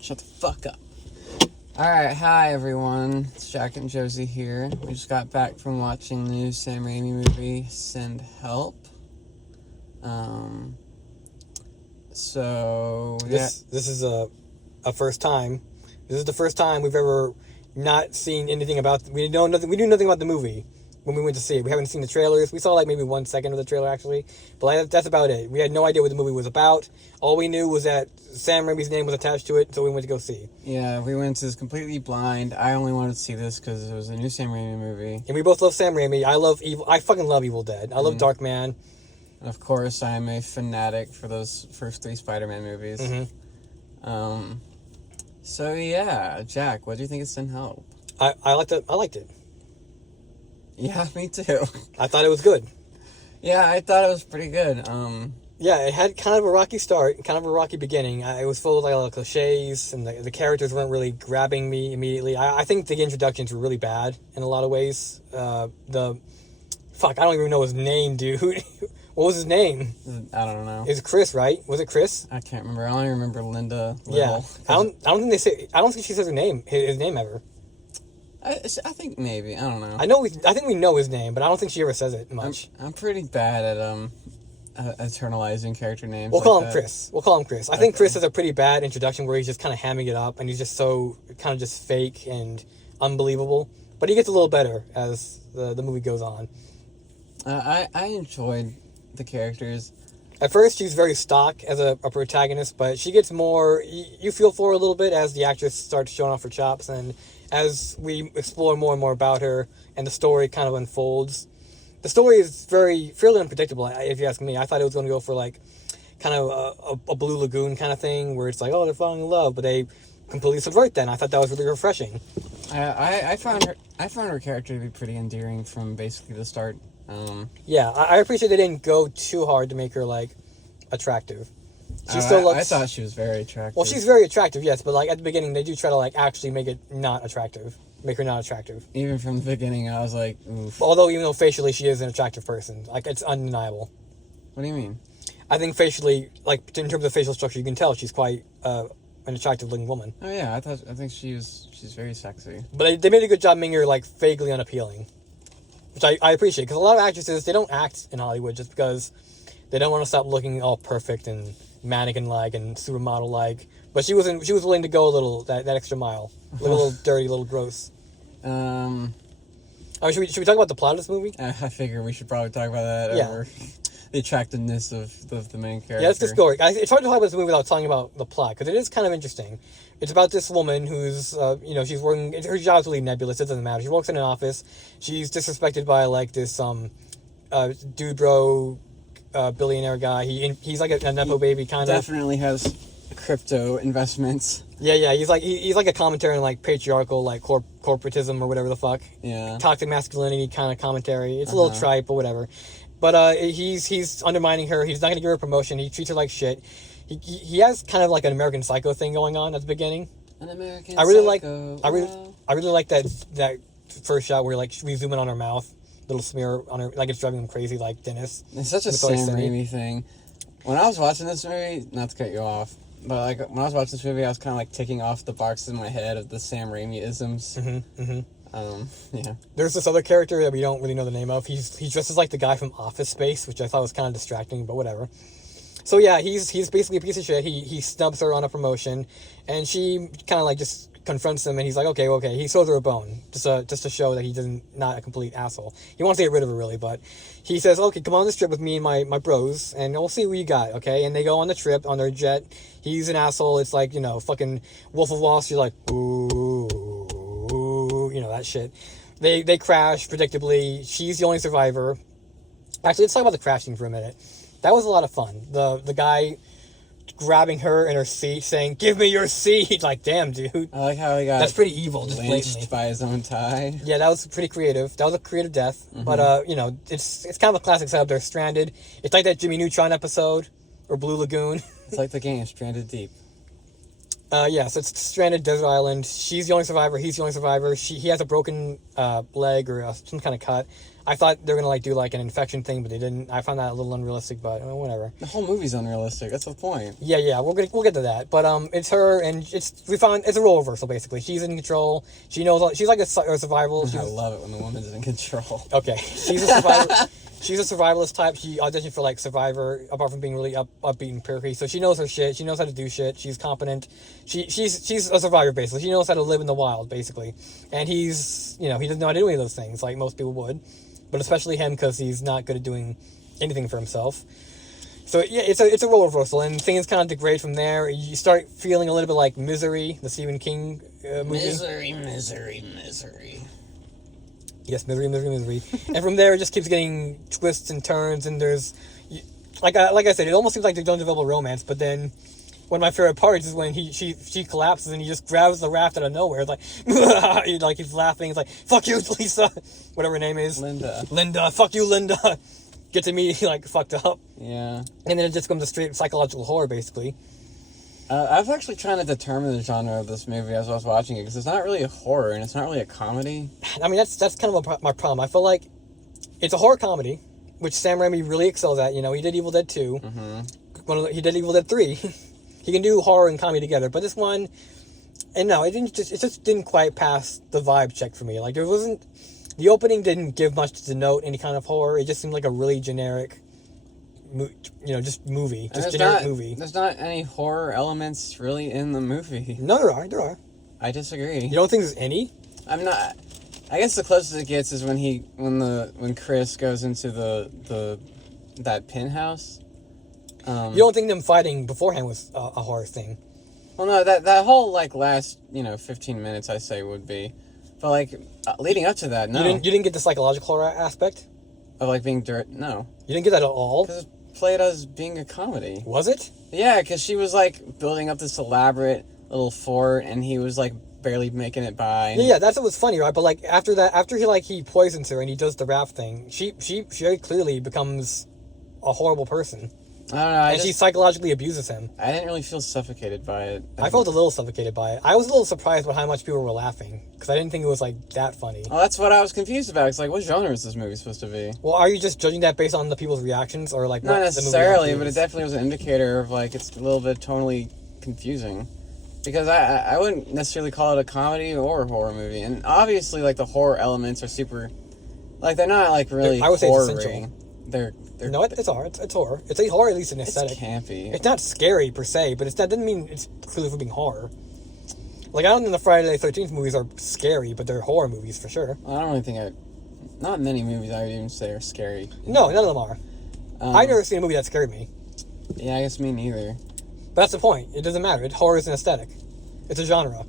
Shut the fuck up. Alright, hi everyone. It's Jack and Jozie here. We just got back from watching the new Sam Raimi movie, Send Help. This is a first time. This is the first time we've ever not seen anything about... We knew nothing about the movie when we went to see it. We haven't seen the trailers. We saw like maybe 1 second of the trailer, actually. But that's about it. We had no idea what the movie was about. All we knew was that Sam Raimi's name was attached to it, so we went to go see. Yeah, we went to this completely blind. I only wanted to see this because it was a new Sam Raimi movie. And we both love Sam Raimi. I fucking love Evil Dead. I love Darkman. And of course, I am a fanatic for those first 3 Spider-Man movies. Mm-hmm. So yeah, Jack, what do you think of Send Help? I liked it. Yeah, me too. I thought it was good. Yeah, I thought it was pretty good. Yeah, it had kind of a rocky start, kind of a rocky beginning. It was full of like a lot of cliches, and the characters weren't really grabbing me immediately. I think the introductions were really bad in a lot of ways. I don't even know his name, dude. What was his name? I don't know. It was Chris, right? Was it Chris? I can't remember. I only remember Linda. Yeah, I don't think she says her name, his name ever. I think maybe. I don't know. I think we know his name, but I don't think she ever says it much. I'm pretty bad at eternalizing character names. We'll call him Chris. I think Chris has a pretty bad introduction where he's just kind of hamming it up, and he's just so kind of just fake and unbelievable. But he gets a little better as the movie goes on. I enjoyed the characters. At first, she's very stock as a protagonist, but she gets more... You feel for her a little bit as the actress starts showing off her chops, and as we explore more and more about her, and the story kind of unfolds. The story is fairly unpredictable, if you ask me. I thought it was going to go for, like, kind of a Blue Lagoon kind of thing, where it's like, oh, they're falling in love, but they completely subvert that, and I thought that was really refreshing. I found her character to be pretty endearing from basically the start. Yeah, I appreciate they didn't go too hard to make her, like, attractive. I thought she was very attractive. Well, she's very attractive, yes, but, like, at the beginning, they do try to, like, actually make it not attractive. Make her not attractive. Even from the beginning, I was like, oof. Although, even though facially she is an attractive person. Like, it's undeniable. What do you mean? I think facially, like, in terms of facial structure, you can tell she's quite an attractive-looking woman. Oh, yeah, I think she's very sexy. But they made a good job making her, like, vaguely unappealing. Which I appreciate, because a lot of actresses, they don't act in Hollywood just because they don't want to stop looking all perfect and mannequin-like and supermodel-like. But she was willing to go that extra mile. A little dirty, a little gross. Should we talk about the plot of this movie? I figure we should probably talk about that over the attractiveness of the main character. Yeah, let's just go. It's hard to talk about this movie without talking about the plot, because it is kind of interesting. It's about this woman who's, she's working... Her job's really nebulous, it doesn't matter. She works in an office. She's disrespected by, like, this dude bro billionaire guy. He's like a Nepo baby, kind of. Definitely has crypto investments. Yeah, he's like a commentary on, like, patriarchal, like, corporatism or whatever the fuck. Yeah. Toxic masculinity kind of commentary. It's a little tripe, but whatever. But he's undermining her. He's not going to give her a promotion. He treats her like shit. He has kind of like an American Psycho thing going on at the beginning. An American Psycho. I really like that first shot where, like, we zoom in on her mouth, little smear on her, like it's driving him crazy, like Dennis. It's such a Sam Raimi thing. When I was watching this movie, not to cut you off, but like when I was watching this movie, I was kind of like ticking off the boxes in my head of the Sam Raimi isms. Yeah. There's this other character that we don't really know the name of. He dresses like the guy from Office Space, which I thought was kind of distracting, but whatever. So yeah, he's basically a piece of shit. He snubs her on a promotion, and she kind of like just confronts him, and he's like, okay. He throws her a bone just to show that he doesn't not a complete asshole. He wants to get rid of her really, but he says, okay, come on this trip with me and my bros, and we'll see what you got, okay? And they go on the trip on their jet. He's an asshole. It's like, fucking Wolf of Wall Street, like ooh, that shit. They crash predictably. She's the only survivor. Actually, let's talk about the crashing for a minute. That was a lot of fun. The guy grabbing her in her seat, saying, "Give me your seat!" Like, damn, dude. I like how he got... That's pretty evil, just lynched blatantly. by his own tie. Yeah, that was pretty creative. That was a creative death. But, it's kind of a classic setup. They're stranded. It's like that Jimmy Neutron episode, or Blue Lagoon. It's like the game, Stranded Deep. Yeah, so it's stranded desert island. She's the only survivor. He's the only survivor. He has a broken leg or some kind of cut. I thought they were gonna do an infection thing, but they didn't. I found that a little unrealistic, but whatever. The whole movie's unrealistic. That's the point. Yeah, we'll get to that. But it's her, and it's a role reversal basically. She's in control. She knows. She's like a survival. I love it when the woman's in control. Okay, she's a survivor. She's a survivalist type. She auditioned for Survivor, apart from being really upbeat and perky. So she knows her shit. She knows how to do shit. She's competent. She's a survivor basically. She knows how to live in the wild basically. And he's he doesn't know how to do any of those things like most people would, but especially him because he's not good at doing anything for himself. So yeah, it's a role reversal, and things kind of degrade from there. You start feeling a little bit like Misery, the Stephen King movie. Misery. Yes, misery. And from there, it just keeps getting twists and turns, and there's, like I said, it almost seems like they don't develop a romance, but then one of my favorite parts is when she collapses and he just grabs the raft out of nowhere, he's laughing, it's like, fuck you, Lisa, whatever her name is. Linda, fuck you, Linda. Gets immediately, fucked up. Yeah. And then it just becomes a straight psychological horror, basically. I was actually trying to determine the genre of this movie as I was watching it, because it's not really a horror, and it's not really a comedy. I mean, that's kind of my problem. I feel like it's a horror comedy, which Sam Raimi really excels at. He did Evil Dead 2. Mm-hmm. He did Evil Dead 3. He can do horror and comedy together. But this one, and no, it just didn't quite pass the vibe check for me. The opening didn't give much to denote any kind of horror. It just seemed like a really generic just movie. Just generic movie. There's not any horror elements really in the movie. No, there are. I disagree. You don't think there's any? I'm not. I guess the closest it gets is when Chris goes into that penthouse. You don't think them fighting beforehand was a horror thing? Well, no, that whole last 15 minutes I say would be, but leading up to that, no. You didn't get the psychological horror aspect of being dirt. No, you didn't get that at all. Because it's played as being a comedy. Was it? Yeah, because she was building up this elaborate little fort, and he was barely making it by. Yeah, that's what was funny, right? But after he poisons her and he does the raft thing, she very clearly becomes a horrible person. I don't know. She psychologically abuses him. I didn't really feel suffocated by it. I felt a little suffocated by it. I was a little surprised by how much people were laughing, because I didn't think it was that funny. Well, that's what I was confused about. It's what genre is this movie supposed to be? Well, are you just judging that based on the people's reactions, or not necessarily, but it definitely was an indicator of it's a little bit tonally confusing. Because I wouldn't necessarily call it a comedy or a horror movie, and obviously the horror elements are super, they're not really. I would say it's essential. They're no, it's horror. It's horror. It's a horror, at least in aesthetic. It's campy. It's not scary per se, but that doesn't mean it's clearly for being horror. I don't think the Friday the 13th movies are scary, but they're horror movies for sure. I don't really think not many movies I would even say are scary. No, none of them are. I've never seen a movie that scared me. Yeah, I guess me neither. But that's the point. It doesn't matter. Horror is an aesthetic. It's a genre.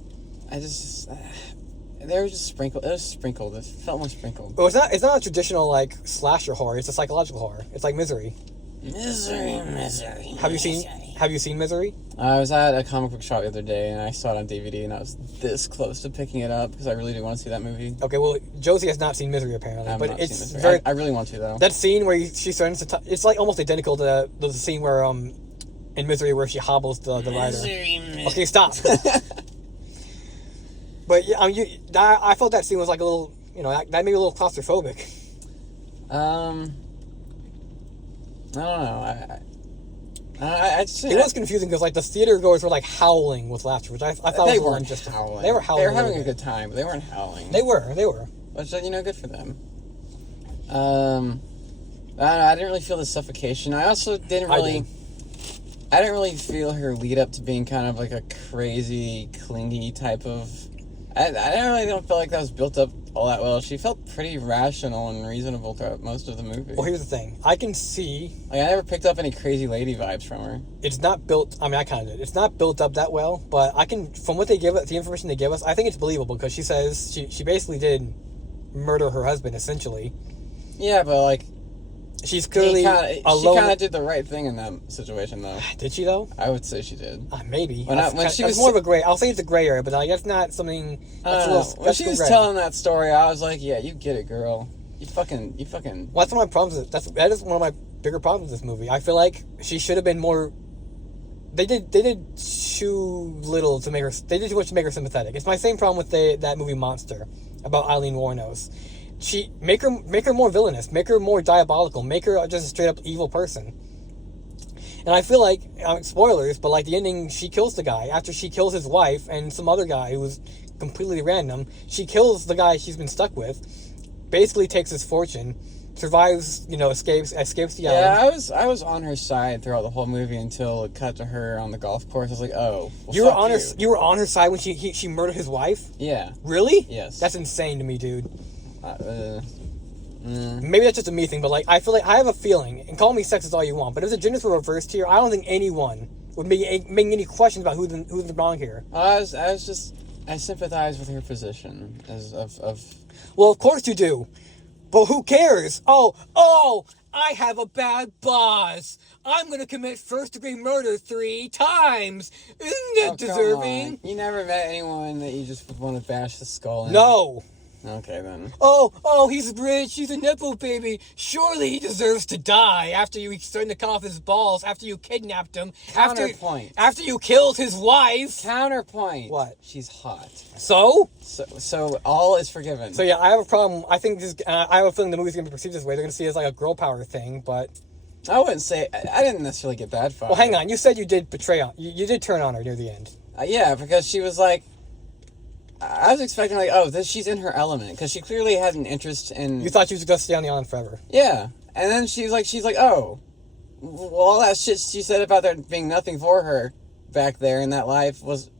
They were just sprinkled. It was sprinkled. It felt more sprinkled. Well, it's not a traditional slasher horror. It's a psychological horror. It's like Misery. Misery. Have you seen Misery? I was at a comic book shop the other day, and I saw it on DVD, and I was this close to picking it up because I really do want to see that movie. Okay, well, Jozie has not seen Misery apparently, but it's very. I really want to though. That scene where she starts to it's almost identical to the scene where in Misery where she hobbles the rider. Okay, stop. But yeah, I felt that scene was a little, that made me a little claustrophobic. I don't know. It was confusing because the theater goers were howling with laughter, which I thought was a little unjustified. Howling. They were howling. They were having a good time, but they weren't howling. They were. Which good for them. I don't know. I didn't really feel the suffocation. I also didn't really. I didn't really feel her lead up to being kind of a crazy, clingy type of. I don't feel like that was built up all that well. She felt pretty rational and reasonable throughout most of the movie. Well, here's the thing. I can see... I never picked up any crazy lady vibes from her. It's not built... I kind of did. It's not built up that well, but I can... From what they give us, the information they give us, I think it's believable because she says she basically did murder her husband, essentially. Yeah, but, she's clearly alone. She kind of did the right thing in that situation, though. Did she, though? I would say she did. Maybe. It's more of a gray... I'll say it's a gray area, but that's not something... When she was telling that story, I was like, yeah, you get it, girl. You fucking... Well, that's one of my problems. That is one of my bigger problems with this movie. I feel like she should have been more they did too little to make her. They did too much to make her sympathetic. It's my same problem with that movie Monster about Eileen Wuornos. Make her more villainous, make her more diabolical, make her just a straight up evil person. And I feel like, spoilers, but like the ending, she kills the guy after she kills his wife and some other guy who was completely random. She kills the guy she's been stuck with, basically takes his fortune, survives, escapes the island. Yeah, I was on her side throughout the whole movie until it cut to her on the golf course. I was like, oh, well, you were on her side when she murdered his wife? Yeah. Really? Yes. That's insane to me, dude. Maybe that's just a me thing, but like I feel like I have a feeling, and call me sexist all you want, but if the genders were reversed here, I don't think anyone would make any questions about who's the wrong here. I sympathize with her position of. Well, of course you do, but who cares? Oh, I have a bad boss. I'm gonna commit first-degree murder 3 times. Isn't that deserving? You never met anyone that you just want to bash the skull in? No. Okay, then. Oh, he's rich. He's a Nepo baby. Surely he deserves to die after you starting to cut off his balls, after you kidnapped him. Counterpoint. After you killed his wife. Counterpoint. What? She's hot. So all is forgiven. So yeah, I have a problem. I think I have a feeling the movie's going to be perceived this way. They're going to see it as like a girl power thing, but... I wouldn't say... I didn't necessarily get that far. Well, hang on. You said you did you did turn on her near the end. Yeah, because she was like... I was expecting, like, she's in her element, because she clearly had an interest in... You thought she was going to stay on the island forever. Yeah. And then she's like, oh, well, all that shit she said about there being nothing for her back there in that life was...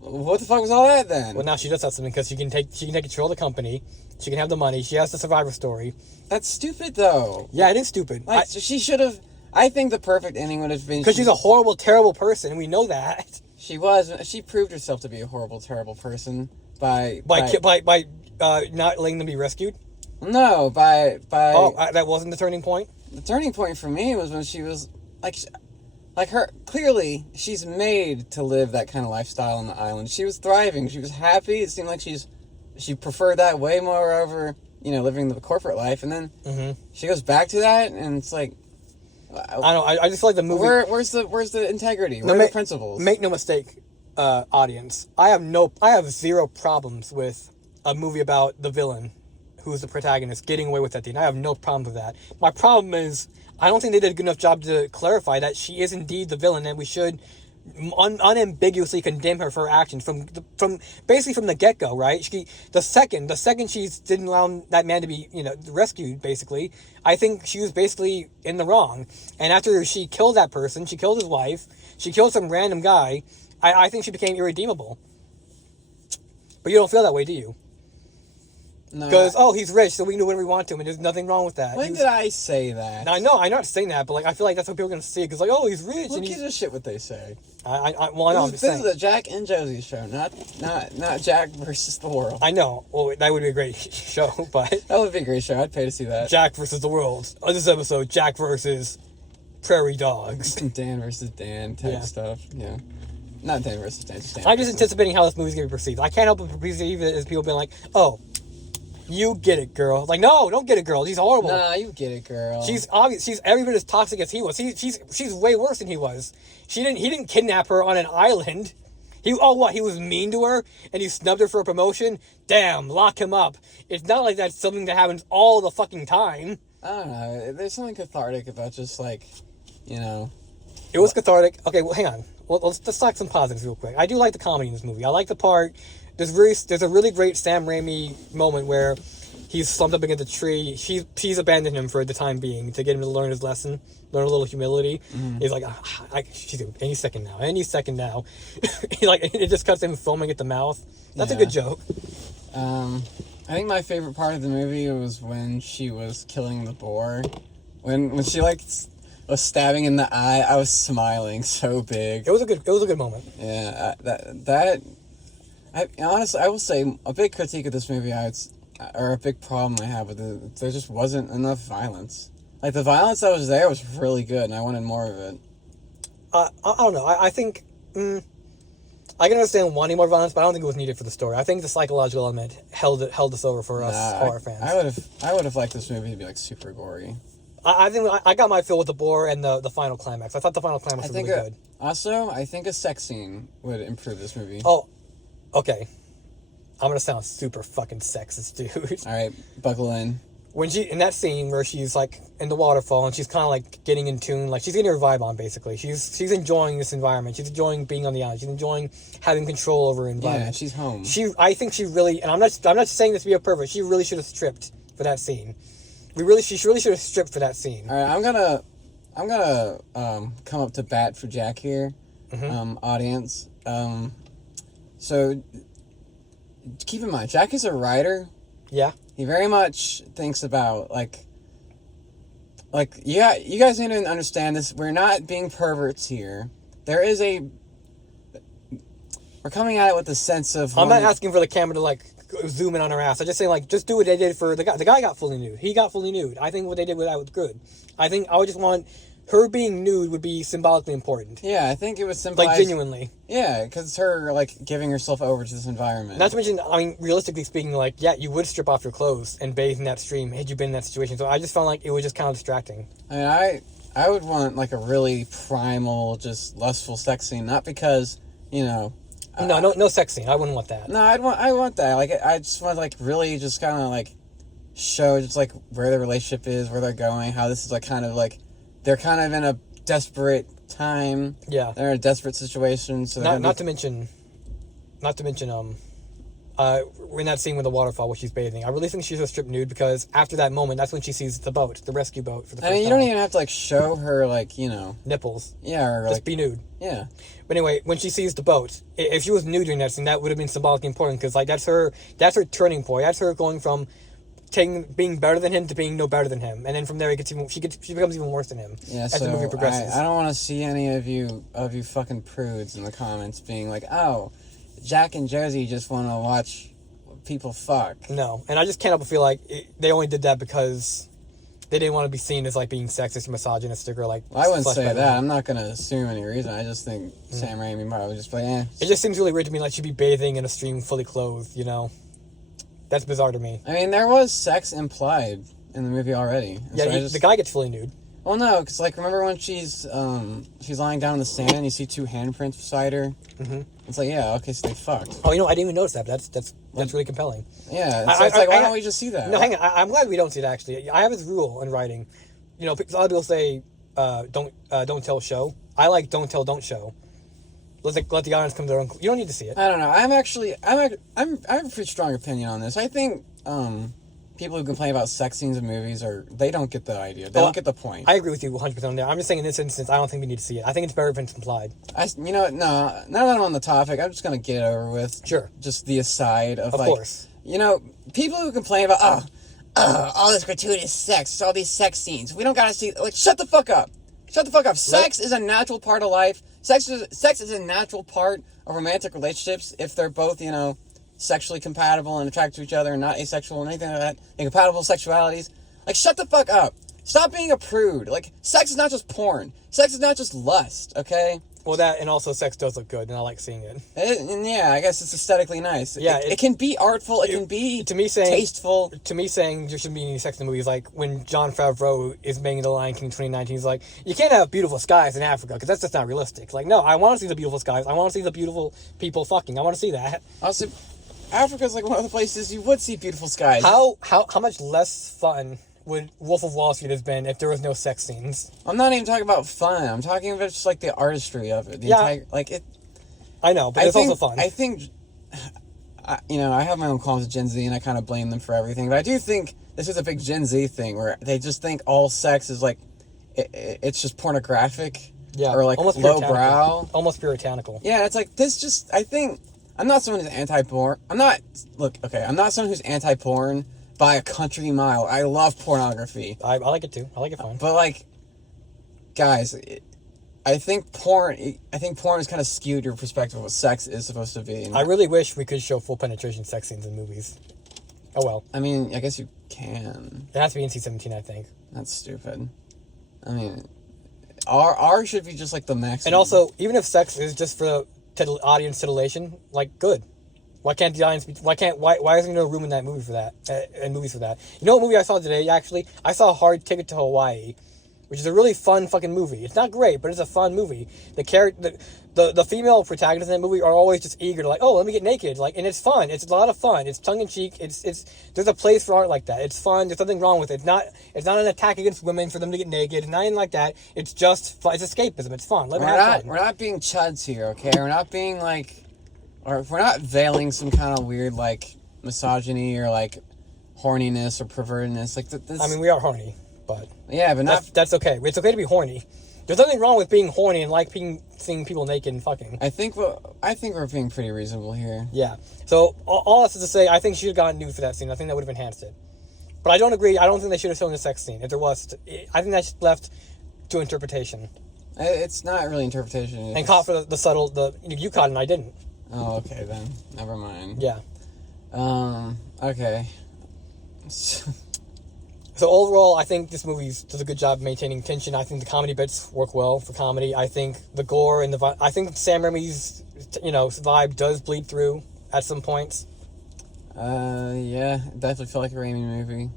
What the fuck was all that, then? Well, now she does have something, because she can take control of the company, she can have the money, she has the survivor story. That's stupid, though. Yeah, it is stupid. Like, she should have... I think the perfect ending would have been... Because she's a horrible, terrible person, and we know that. She was. She proved herself to be a horrible, terrible person by not letting them be rescued. No, by. That wasn't the turning point. The turning point for me was when she was like her. Clearly, she's made to live that kind of lifestyle on the island. She was thriving. She was happy. It seemed like she preferred that way more over living the corporate life. And then she goes back to that, and it's like. I don't know. I just feel like the movie. Where's the integrity? Where are the principles? Make no mistake, audience. I have zero problems with a movie about the villain, who's the protagonist, getting away with that thing. I have no problem with that. My problem is I don't think they did a good enough job to clarify that she is indeed the villain, and we should unambiguously condemn her for her actions from basically from the get-go, right? The second she didn't allow that man to be rescued, basically, I think she was basically in the wrong. And after she killed that person, she killed his wife, she killed some random guy, I think she became irredeemable. But you don't feel that way, do you? No. Because, he's rich, so we can do whatever we want to him, and there's nothing wrong with that. When did I say that? I know, I'm not saying that, but I feel like that's what people are going to see, because he's rich. Who gives a shit what they say? I know, This is a Jack and Jozie show, not Jack versus the world. I know. Well, that would be a great show, but... That would be a great show. I'd pay to see that. Jack versus the world. On this episode, Jack versus prairie dogs. Dan versus Dan type stuff, yeah. Not Dan versus Dan, just Dan. I'm just anticipating how this movie's going to be perceived. I can't help but perceive it as people being like, you get it, girl. Like, no, don't get it, girl. She's horrible. Nah, you get it, girl. She's obvious. She's every bit as toxic as he was. She's way worse than he was. He didn't kidnap her on an island. He was mean to her and he snubbed her for a promotion? Damn, lock him up. It's not like that's something that happens all the fucking time. I don't know. There's something cathartic about just It was cathartic. Okay, well, hang on. Well, let's talk some positives real quick. I do like the comedy in this movie. I like the part. There's a really great Sam Raimi moment where he's slumped up against a tree. She's abandoned him for the time being to get him to learn his lesson, learn a little humility. Mm-hmm. He's like, she's any second now. It just cuts him foaming at the mouth. That's a good joke. I think my favorite part of the movie was when she was killing the boar. When she was stabbing in the eye, I was smiling so big. It was a good moment. Yeah, honestly, I will say a big critique of this movie, or a big problem I have with it, there just wasn't enough violence. Like, the violence that was there was really good, and I wanted more of it. I don't know. I think I can understand wanting more violence, but I don't think it was needed for the story. I think the psychological element held us over for us horror fans. I would have liked this movie to be super gory. I think I got my fill with the bore and the final climax. I thought the final climax was really good. Also, I think a sex scene would improve this movie. Oh, okay. I'm gonna sound super fucking sexist, dude. All right, buckle in. When she in that scene where she's like in the waterfall and she's kind of like getting in tune, like she's getting her vibe on basically. She's enjoying this environment. She's enjoying being on the island. She's enjoying having control over her environment. Yeah, she's home. I think she really, and I'm not saying this to be a pervert. She really should have stripped for that scene. She really should have stripped for that scene. All right, I'm gonna come up to bat for Jack here, audience. So keep in mind, Jack is a writer. Yeah. He very much thinks about like yeah, you guys need to understand this. We're not being perverts here. We're coming at it with a sense of. I'm not asking for the camera to like zoom in on her ass. I just say like just do what they did for the guy. The guy got fully nude. He got fully nude. I think what they did with that was good. I think I would just want her being nude would be symbolically important. Yeah, I think it was symbolize. Like genuinely. Yeah, because it's her like giving herself over to this environment. Not to mention, I mean, realistically speaking, like yeah, you would strip off your clothes and bathe in that stream had you been in that situation. So I just felt like it was just kind of distracting. I mean, I would want like a really primal, just lustful sex scene, not because no sex scene. I wouldn't want that. No, I want that. Like I just want like really just kind of like show just like where their relationship is, where they're going, how this is like kind of like they're kind of in a desperate time. Yeah, they're in a desperate situation. So not to mention, in that scene with the waterfall where she's bathing, I really think she's a strip nude because after that moment, that's when she sees the boat, the rescue boat for the first time. You don't even have to like show her like nipples. Yeah, or just like be nude. Yeah. But anyway, when she sees the boat, if she was nude during that scene, that would have been symbolically important because like that's her turning point. That's her going from being better than him to being no better than him, and then from there she becomes even worse than him. Yeah, as the movie progresses. I don't want to see any of you fucking prudes in the comments being like, oh, Jack and Jozie just want to watch people fuck. No, and I just can't help but feel like they only did that because they didn't want to be seen as like being sexist or misogynistic or like. Well, I wouldn't say that. I'm not gonna assume any reason. I just think Sam Raimi probably just like, It just seems really weird to me, like she'd be bathing in a stream fully clothed. That's bizarre to me. I mean, there was sex implied in the movie already. Yeah, the guy gets fully nude. Well, no, because like remember when she's lying down in the sand and you see two handprints beside her. Mm-hmm. It's like okay, so they fucked. Oh, I didn't even notice that. But that's really compelling. Yeah, it's like why don't we just see that? No, hang on. I'm glad we don't see it actually. I have this rule in writing. A lot of people say don't tell, show. I like don't tell, don't show. Let the audience come to their own. You don't need to see it. I don't know. I have a pretty strong opinion on this. I think people who complain about sex scenes in movies they don't get the idea. They don't get the point. I agree with you 100% on that. I'm just saying in this instance, I don't think we need to see it. I think it's better if it's implied. No. Now that I'm on the topic, I'm just gonna get it over with. Sure. Just the aside of course. People who complain about all this gratuitous sex, all these sex scenes. We don't gotta see. Like, shut the fuck up. Shut the fuck up. Sex is a natural part of life. Sex is a natural part of romantic relationships if they're both, sexually compatible and attracted to each other and not asexual and anything like that. Incompatible sexualities. Like, shut the fuck up. Stop being a prude. Like, sex is not just porn. Sex is not just lust, okay? Well, that and also sex does look good, and I like seeing it. And yeah, I guess it's aesthetically nice. Yeah, it can be artful. It can be tasteful. To me, saying there shouldn't be any sex in the movies, like when Jon Favreau is making The Lion King 2019, he's like, you can't have beautiful skies in Africa because that's just not realistic. Like, no, I want to see the beautiful skies. I want to see the beautiful people fucking. I want to see that. Honestly, Africa's like one of the places you would see beautiful skies. How much less fun would Wolf of Wall Street have been if there was no sex scenes? I'm not even talking about fun. I'm talking about just like the artistry of it. I know, but it's also fun. I think, I have my own qualms with Gen Z, and I kind of blame them for everything. But I do think this is a big Gen Z thing where they just think all sex is like, it's just pornographic. Yeah, or like lowbrow. Almost puritanical. Yeah, it's like this. Just I think I'm not someone who's anti-porn. I'm not someone who's anti-porn by a country mile. I love pornography. I like it too. I like it fine. But like, guys, I think porn is kind of skewed your perspective of what sex is supposed to be. I really wish we could show full penetration sex scenes in movies. Oh well. I mean, I guess you can. It has to be NC-17, I think. That's stupid. I mean, R should be just like the maximum. And also, even if sex is just for audience titillation, like, good. Why can't the audience be? Why isn't there no room in that movie for that? In movies for that. You know what movie I saw today? Actually, I saw Hard Ticket to Hawaii, which is a really fun fucking movie. It's not great, but it's a fun movie. The female protagonists in that movie are always just eager to like, oh, let me get naked, like, and it's fun. It's a lot of fun. It's tongue in cheek. It's there's a place for art like that. It's fun. There's nothing wrong with it. It's not an attack against women for them to get naked. It's not anything like that. It's just fun. It's escapism. It's fun. Let me have fun. We're not being chuds here, okay? We're not being like, or if we're not veiling some kind of weird like misogyny or like horniness or pervertedness. Like this. I mean, we are horny, but yeah, but that's okay. It's okay to be horny. There's nothing wrong with being horny and like seeing people naked and fucking. I think we're being pretty reasonable here. Yeah. So all this is to say, I think she should have gotten nude for that scene. I think that would have enhanced it. But I don't agree. I don't think they should have shown the sex scene. If there was, I think that's left to interpretation. It's not really interpretation. And caught for the subtle. You caught it and I didn't. Oh, okay then. Never mind. Yeah. Okay. So overall, I think this movie does a good job maintaining tension. I think the comedy bits work well for comedy. I think the gore and I think Sam Raimi's, vibe does bleed through at some points. Yeah, definitely felt like a Raimi movie.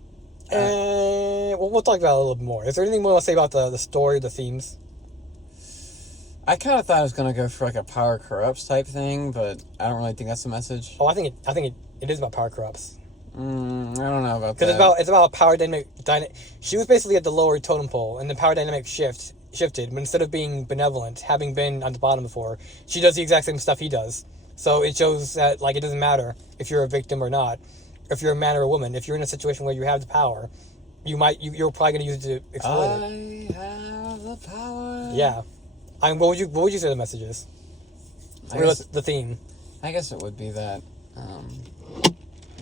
We'll talk about it a little bit more. Is there anything more to say about the story or the themes? I kind of thought I was gonna go for like a power corrupts type thing, but I don't really think that's the message. Oh, I think it is about power corrupts. I don't know about that. Because it's about a power dynamic. She was basically at the lower totem pole, and the power dynamic shifted. But instead of being benevolent, having been on the bottom before, she does the exact same stuff he does. So it shows that like it doesn't matter if you're a victim or not, if you're a man or a woman. If you're in a situation where you have the power, you're probably going to use it to exploit it. I have the power. Yeah. What would you say the message is? The theme. I guess it would be that.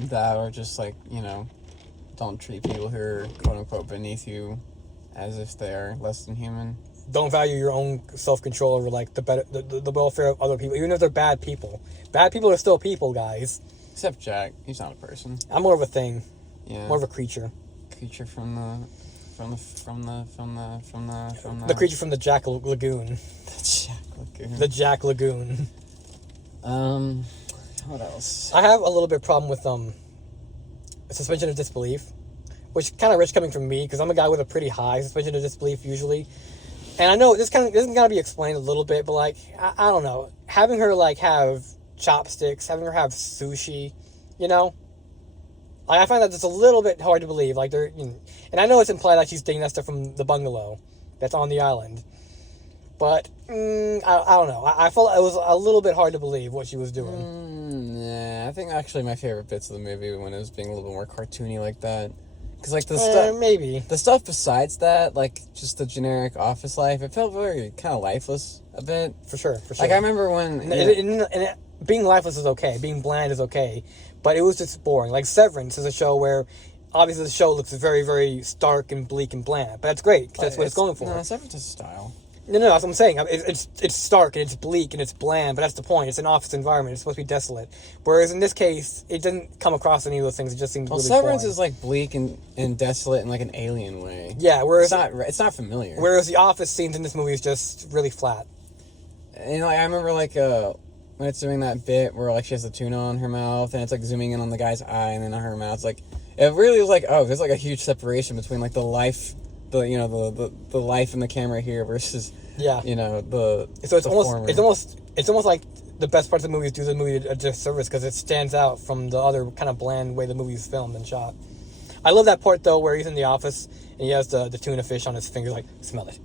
That or just like, don't treat people who are quote unquote beneath you as if they are less than human. Don't value your own self-control over like the welfare of other people, even if they're bad people. Bad people are still people, guys. Except Jack, he's not a person. I'm more of a thing. Yeah. More of a creature. Creature from the creature from the Jack Lagoon. The Jack Lagoon. What else? I have a little bit of problem with suspension of disbelief, which kind of rich coming from me because I'm a guy with a pretty high suspension of disbelief usually. And I know this isn't gonna be explained a little bit, but like I don't know, having her like have chopsticks, having her have sushi, I find that it's a little bit hard to believe. Like and I know it's implied that she's taking that stuff from the bungalow that's on the island, but I don't know. I felt it was a little bit hard to believe what she was doing. Yeah, I think actually my favorite bits of the movie were when it was being a little bit more cartoony like that. Because like the stuff, maybe the stuff besides that, like just the generic office life, it felt very kind of lifeless a bit. For sure. Like I remember when being lifeless is okay, being bland is okay, but it was just boring. Like Severance is a show where obviously the show looks very, very stark and bleak and bland, but that's great because that's what it's going for. No, Severance is style. No, that's what I'm saying. It's stark and it's bleak and it's bland, but that's the point. It's an office environment. It's supposed to be desolate. Whereas in this case, it doesn't come across any of those things. It just seems really Severance boring. is like bleak and desolate in like an alien way. Yeah, whereas it's not familiar. Whereas the office scenes in this movie is just really flat. And like I remember like when it's doing that bit where like she has the tuna on her mouth and it's like zooming in on the guy's eye and then on her mouth. It's like it really was like, oh, there's like a huge separation between like the life, the life in the camera here versus it's almost like the best parts of the movie do the movie a disservice because it stands out from the other kind of bland way the movie's filmed and shot. I love that part though where he's in the office and he has the tuna fish on his fingers, like smell it,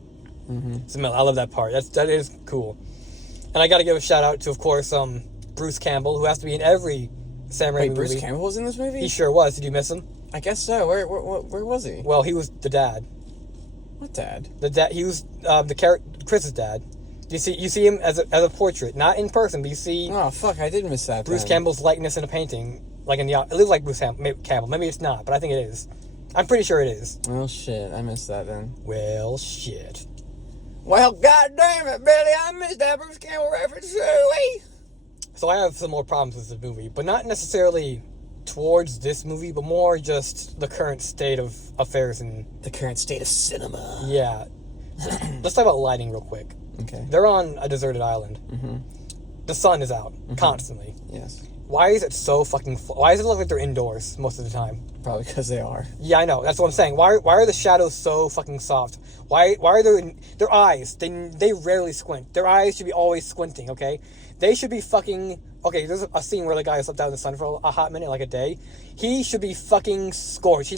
smell it. I love that part. That is cool. And I got to give a shout out to, of course, Bruce Campbell, who has to be in every Sam Raimi movie. Bruce Campbell was in this movie? He sure was. Did you miss him? I guess so. Where was he? Well, he was the dad. What dad? The dad. He was Chris's dad. You see him as a portrait, not in person, but you see. Oh fuck! I did miss that. Bruce Campbell's likeness in a painting, like it looks like Bruce Campbell. Maybe it's not, but I think it is. I'm pretty sure it is. Well, shit! I missed that then. Well, shit. Well, goddamn it, Billy! I missed that Bruce Campbell reference too. So I have some more problems with the movie, but not necessarily towards this movie, but more just the current state of affairs and the current state of cinema. Yeah. Let's talk about lighting real quick. Okay. They're on a deserted island. Mm-hmm. The sun is out constantly. Yes. why is it so fucking... Why does it look like they're indoors most of the time? Probably because they are. Yeah, I know. That's what I'm saying. Why are the shadows so fucking soft? Why are their eyes? They rarely squint. Their eyes should be always squinting, okay? They should be fucking... Okay, there's a scene where the guy slept out in the sun for a hot minute, like a day. He should be fucking scorched.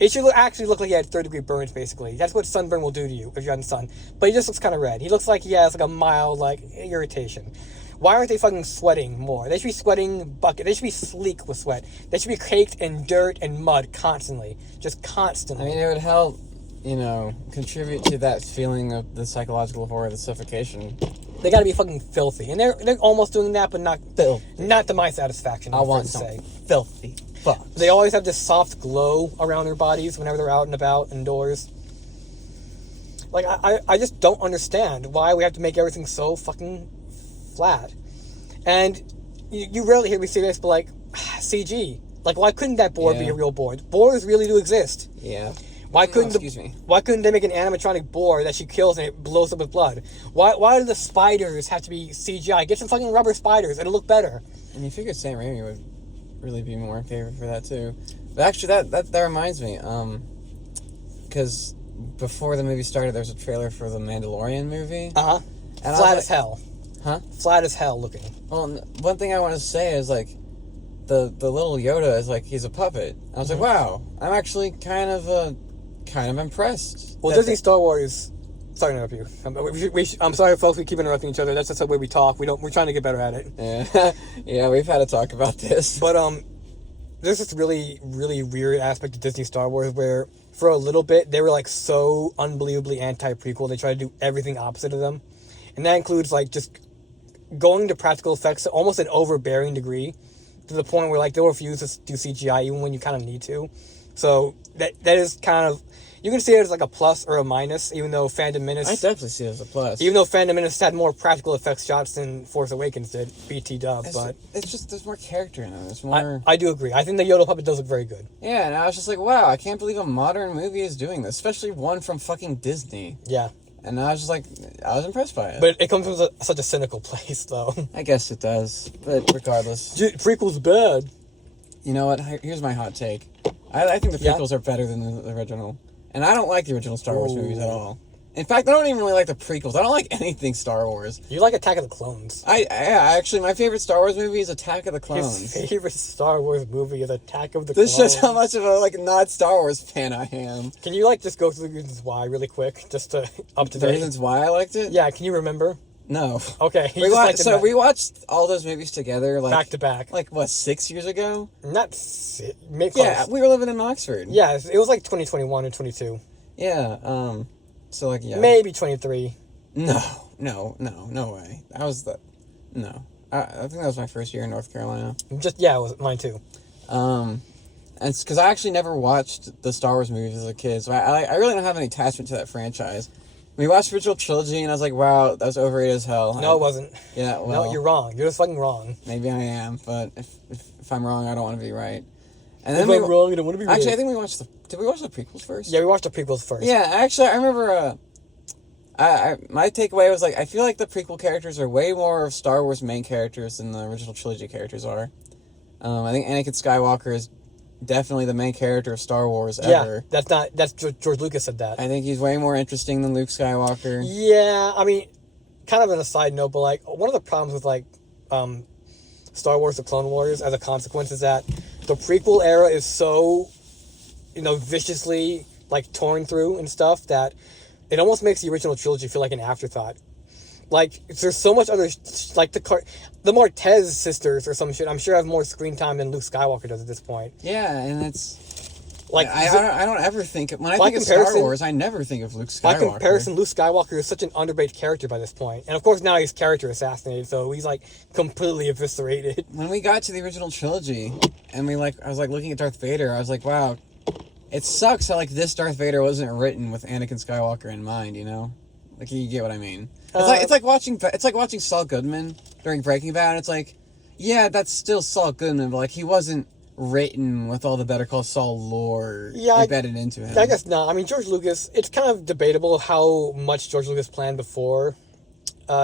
It should actually look like he had third-degree burns, basically. That's what sunburn will do to you if you're in the sun. But he just looks kind of red. He looks like he has like a mild, like, irritation. Why aren't they fucking sweating more? They should be sweating bucket. They should be sleek with sweat. They should be caked in dirt and mud constantly. Just constantly. I mean, it would help, contribute to that feeling of the psychological horror, the suffocation. They gotta be fucking filthy. And they're almost doing that, but not to my satisfaction. I want some filthy fuck. They always have this soft glow around their bodies whenever they're out and about indoors. Like, I just don't understand why we have to make everything so fucking flat. And you rarely hear me say this, but like, CG. Like, why couldn't that board be a real board? Boars really do exist. Yeah. Why couldn't they make an animatronic boar that she kills and it blows up with blood? Why do the spiders have to be CGI? Get some fucking rubber spiders. It'll look better. And you figure Sam Raimi would really be more in favor for that too. But actually, that reminds me, because before the movie started, there was a trailer for the Mandalorian movie. Uh-huh. Flat as hell. Huh? Flat as hell looking. Well, one thing I want to say is, like, the little Yoda is like, he's a puppet. I was like, wow, I'm actually kind of impressed. Well, Disney Star Wars... Sorry to interrupt you. I'm sorry, folks, we keep interrupting each other. That's just the way we talk. We're trying to get better at it. Yeah, yeah, we've had to talk about this. But, there's this really, really weird aspect of Disney Star Wars where, for a little bit, they were, like, so unbelievably anti-prequel. They tried to do everything opposite of them. And that includes, like, just going to practical effects to almost an overbearing degree, to the point where, like, they'll refuse to do CGI even when you kind of need to. So, that is kind of... You can see it as like a plus or a minus, even though Phantom Menace... I definitely see it as a plus. Even though Phantom Menace had more practical effects shots than Force Awakens did, BT dub, but... It's just, there's more character in it. There's more... I do agree. I think the Yoda puppet does look very good. Yeah, and I was just like, wow, I can't believe a modern movie is doing this, especially one from fucking Disney. Yeah. And I was just like, I was impressed by it. But it comes from such a cynical place, though. I guess it does, but regardless. Prequel's bad. You know what? Here's my hot take. I think the prequels are better than the original. And I don't like the original Star Wars movies at all. In fact, I don't even really like the prequels. I don't like anything Star Wars. You like Attack of the Clones. Actually, my favorite Star Wars movie is Attack of the Clones. His favorite Star Wars movie is Attack of the Clones. This shows how much of a, not Star Wars fan I am. Can you, just go through the reasons why really quick? Just to up to date. The reasons why I liked it? Yeah, can you remember? No. Okay. We watched all those movies together, back to back. 6 years ago? Not close. Yeah, we were living in Oxford. Yeah, it was 2021 or 22. Yeah, so yeah. Maybe 23. No way. No. I think that was my first year in North Carolina. It was mine too. And it's because I actually never watched the Star Wars movies as a kid, so I really don't have any attachment to that franchise. We watched the original trilogy, and I was like, wow, that was overrated as hell. No, it wasn't. Yeah, well... No, you're wrong. You're just fucking wrong. Maybe I am, but if I'm wrong, I don't want to be right. And then if I'm wrong, I don't want to be right. Actually, I think we watched Did we watch the prequels first? Yeah, we watched the prequels first. Yeah, actually, I remember... my takeaway was, I feel like the prequel characters are way more of Star Wars main characters than the original trilogy characters are. I think Anakin Skywalker is definitely the main character of Star Wars ever. Yeah, that's George Lucas said that. I think he's way more interesting than Luke Skywalker. Yeah, I mean, kind of on a side note, but one of the problems with Star Wars: The Clone Wars as a consequence is that the prequel era is so, viciously torn through and stuff that it almost makes the original trilogy feel like an afterthought. There's so much other, the Martez sisters or some shit, I'm sure have more screen time than Luke Skywalker does at this point. Yeah, and it's... I don't ever think... When I think of Star Wars, I never think of Luke Skywalker. By comparison, Luke Skywalker is such an underrated character by this point. And of course, now he's character assassinated, so he's, completely eviscerated. When we got to the original trilogy, and I was, looking at Darth Vader, I was like, wow, it sucks how, this Darth Vader wasn't written with Anakin Skywalker in mind, you get what I mean. It's like watching Saul Goodman during Breaking Bad, and it's like, yeah, that's still Saul Goodman, but he wasn't written with all the Better Call Saul lore embedded into him. I guess not. I mean, George Lucas, it's kind of debatable how much George Lucas planned before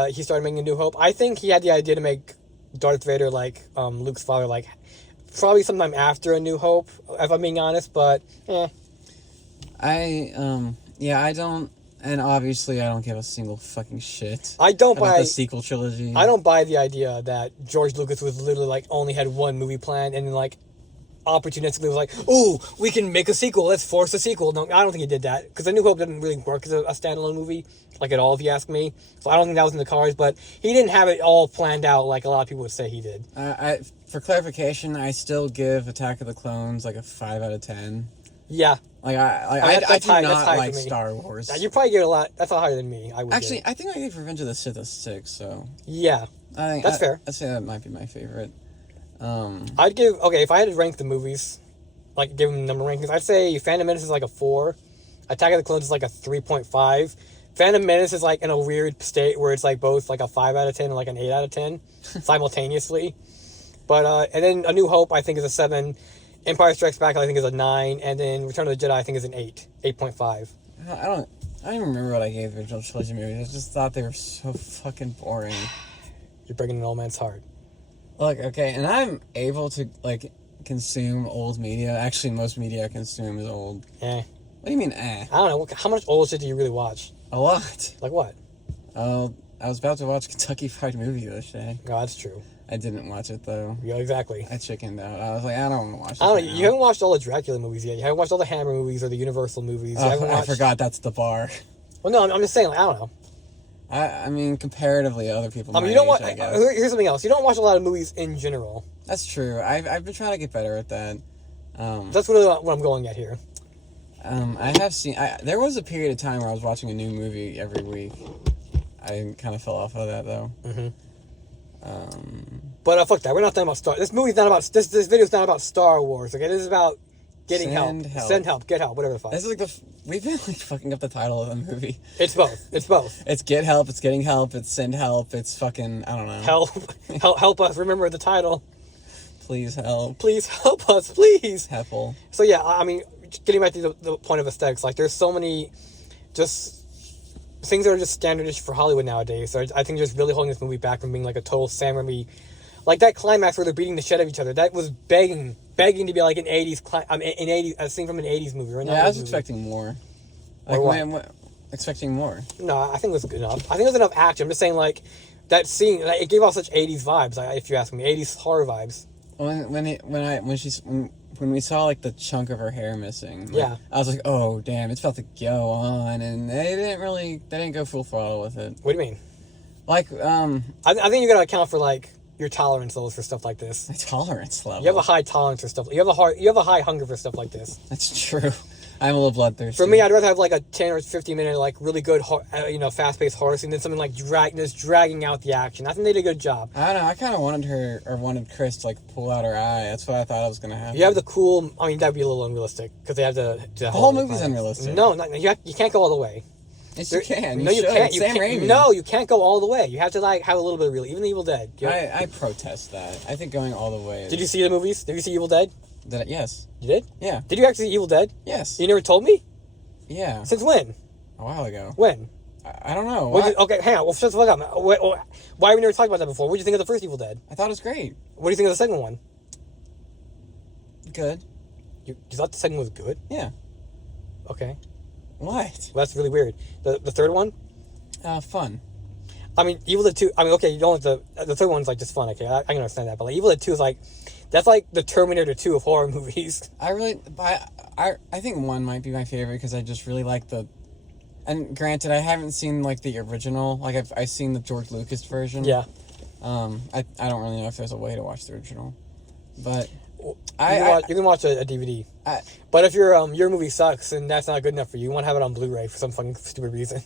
he started making A New Hope. I think he had the idea to make Darth Vader, like Luke's father, like probably sometime after A New Hope, if I'm being honest. But I don't, and obviously I don't give a single fucking shit. I don't about buy the sequel trilogy. I don't buy the idea that George Lucas was literally like only had one movie planned and then like opportunistically was like, "Ooh, we can make a sequel. Let's force a sequel." No, I don't think he did that because A New Hope didn't really work as a standalone movie, like at all, if you ask me. So I don't think that was in the cards. But he didn't have it all planned out like a lot of people would say he did. For clarification, I still give Attack of the Clones like a 5 out of 10. Yeah. Like I do not like Star Wars. You probably give it a lot. That's a lot higher than me. I would actually. I think I gave Revenge of the Sith a 6. So yeah, I think that's fair. I'd say that might be my favorite. I'd give if I had to rank the movies, like give them number rankings, I'd say Phantom Menace is like a 4, Attack of the Clones is like a 3.5. Phantom Menace is like in a weird state where it's like both like a 5 out of 10 and like an 8 out of 10 simultaneously. But and then A New Hope I think is a 7. Empire Strikes Back I think is a 9, and then Return of the Jedi I think is an 8.5. I don't even remember what I gave the original trilogy movies. I just thought they were so fucking boring. You're breaking an old man's heart. Look, okay, and I'm able to like consume old media. Actually, most media I consume is old. Eh. What do you mean, eh? I don't know. How much old shit do you really watch? A lot. Like what? Oh, I was about to watch Kentucky Fried Movie the other day. Oh, that's true. I didn't watch it though. Yeah, exactly. I chickened out. I was like, I don't want to watch it. I don't know. You haven't watched all the Dracula movies yet. You haven't watched all the Hammer movies or the Universal movies. You haven't watched... I forgot that's the bar. Well, no, I'm just saying. Like, I don't know. I mean, comparatively, other people. You don't watch. Here's something else. You don't watch a lot of movies in general. That's true. I've been trying to get better at that. That's really what I'm going at here. I have seen. There was a period of time where I was watching a new movie every week. I kind of fell off of that though. Mm-hmm. But fuck that. We're not talking about Star. This movie's not about. This video's not about Star Wars. Okay, this is about getting help. Send help. Get help. Whatever the fuck. This is like we've been like fucking up the title of the movie. It's both. It's both. It's get help. It's getting help. It's send help. It's fucking I don't know. Help us. Remember the title. Please help. Please help us. Please. Heppel. So yeah, I mean, getting back to the point of aesthetics, like there's so many, just things that are just standardish for Hollywood nowadays. So I think just really holding this movie back from being like a total Sam Raimi, like that climax where they're beating the shit out of each other. That was begging to be like an 80s, a scene from an 80s movie. Or yeah, I was expecting more. Like, what? Expecting more. No, I think it was good enough. I think it was enough action. I'm just saying, like, that scene, like, it gave off such 80s vibes, if you ask me. 80s horror vibes. When we saw like the chunk of her hair missing, like, yeah, I was like, oh damn, it's about to go on, and they didn't go full throttle with it. What do you mean? Like, I think you gotta account for like your tolerance levels for stuff like this. My tolerance level. You have a high tolerance for stuff. You have a high hunger for stuff like this. That's true. I'm a little bloodthirsty. For me, I'd rather have like a 10 or 15 minute like really good, fast-paced horror scene than something like dragging out the action. I think they did a good job. I don't know. I kind of wanted Chris to like pull out her eye. That's what I thought was gonna happen. You have the cool. I mean, that'd be a little unrealistic because they have the whole movie's unrealistic. No, you can't go all the way. Yes, you can. No, you can't. Sam Raimi. No, you can't go all the way. You have to like have a little bit of real. Even the Evil Dead. I protest that. I think going all the way. Did you see the movies? Did you see Evil Dead? Yes. You did? Yeah. Did you actually see Evil Dead? Yes. You never told me? Yeah. Since when? A while ago. When? I don't know. Okay, hang on. Well, shut the fuck up. Why have we never talked about that before? What did you think of the first Evil Dead? I thought it was great. What do you think of the second one? Good. You thought the second one was good? Yeah. Okay. What? Well, that's really weird. The third one? Fun. I mean, Evil Dead 2, I mean, okay, you don't the third one's like just fun, okay, I can understand that, but like Evil Dead 2 is like, that's like the Terminator 2 of horror movies. I think 1 might be my favorite because I just really like and granted, I haven't seen like the original, like I've seen the George Lucas version. Yeah. I don't really know if there's a way to watch the original, but you can watch a DVD. But if your movie sucks and that's not good enough for you, you want to have it on Blu-ray for some fucking stupid reason.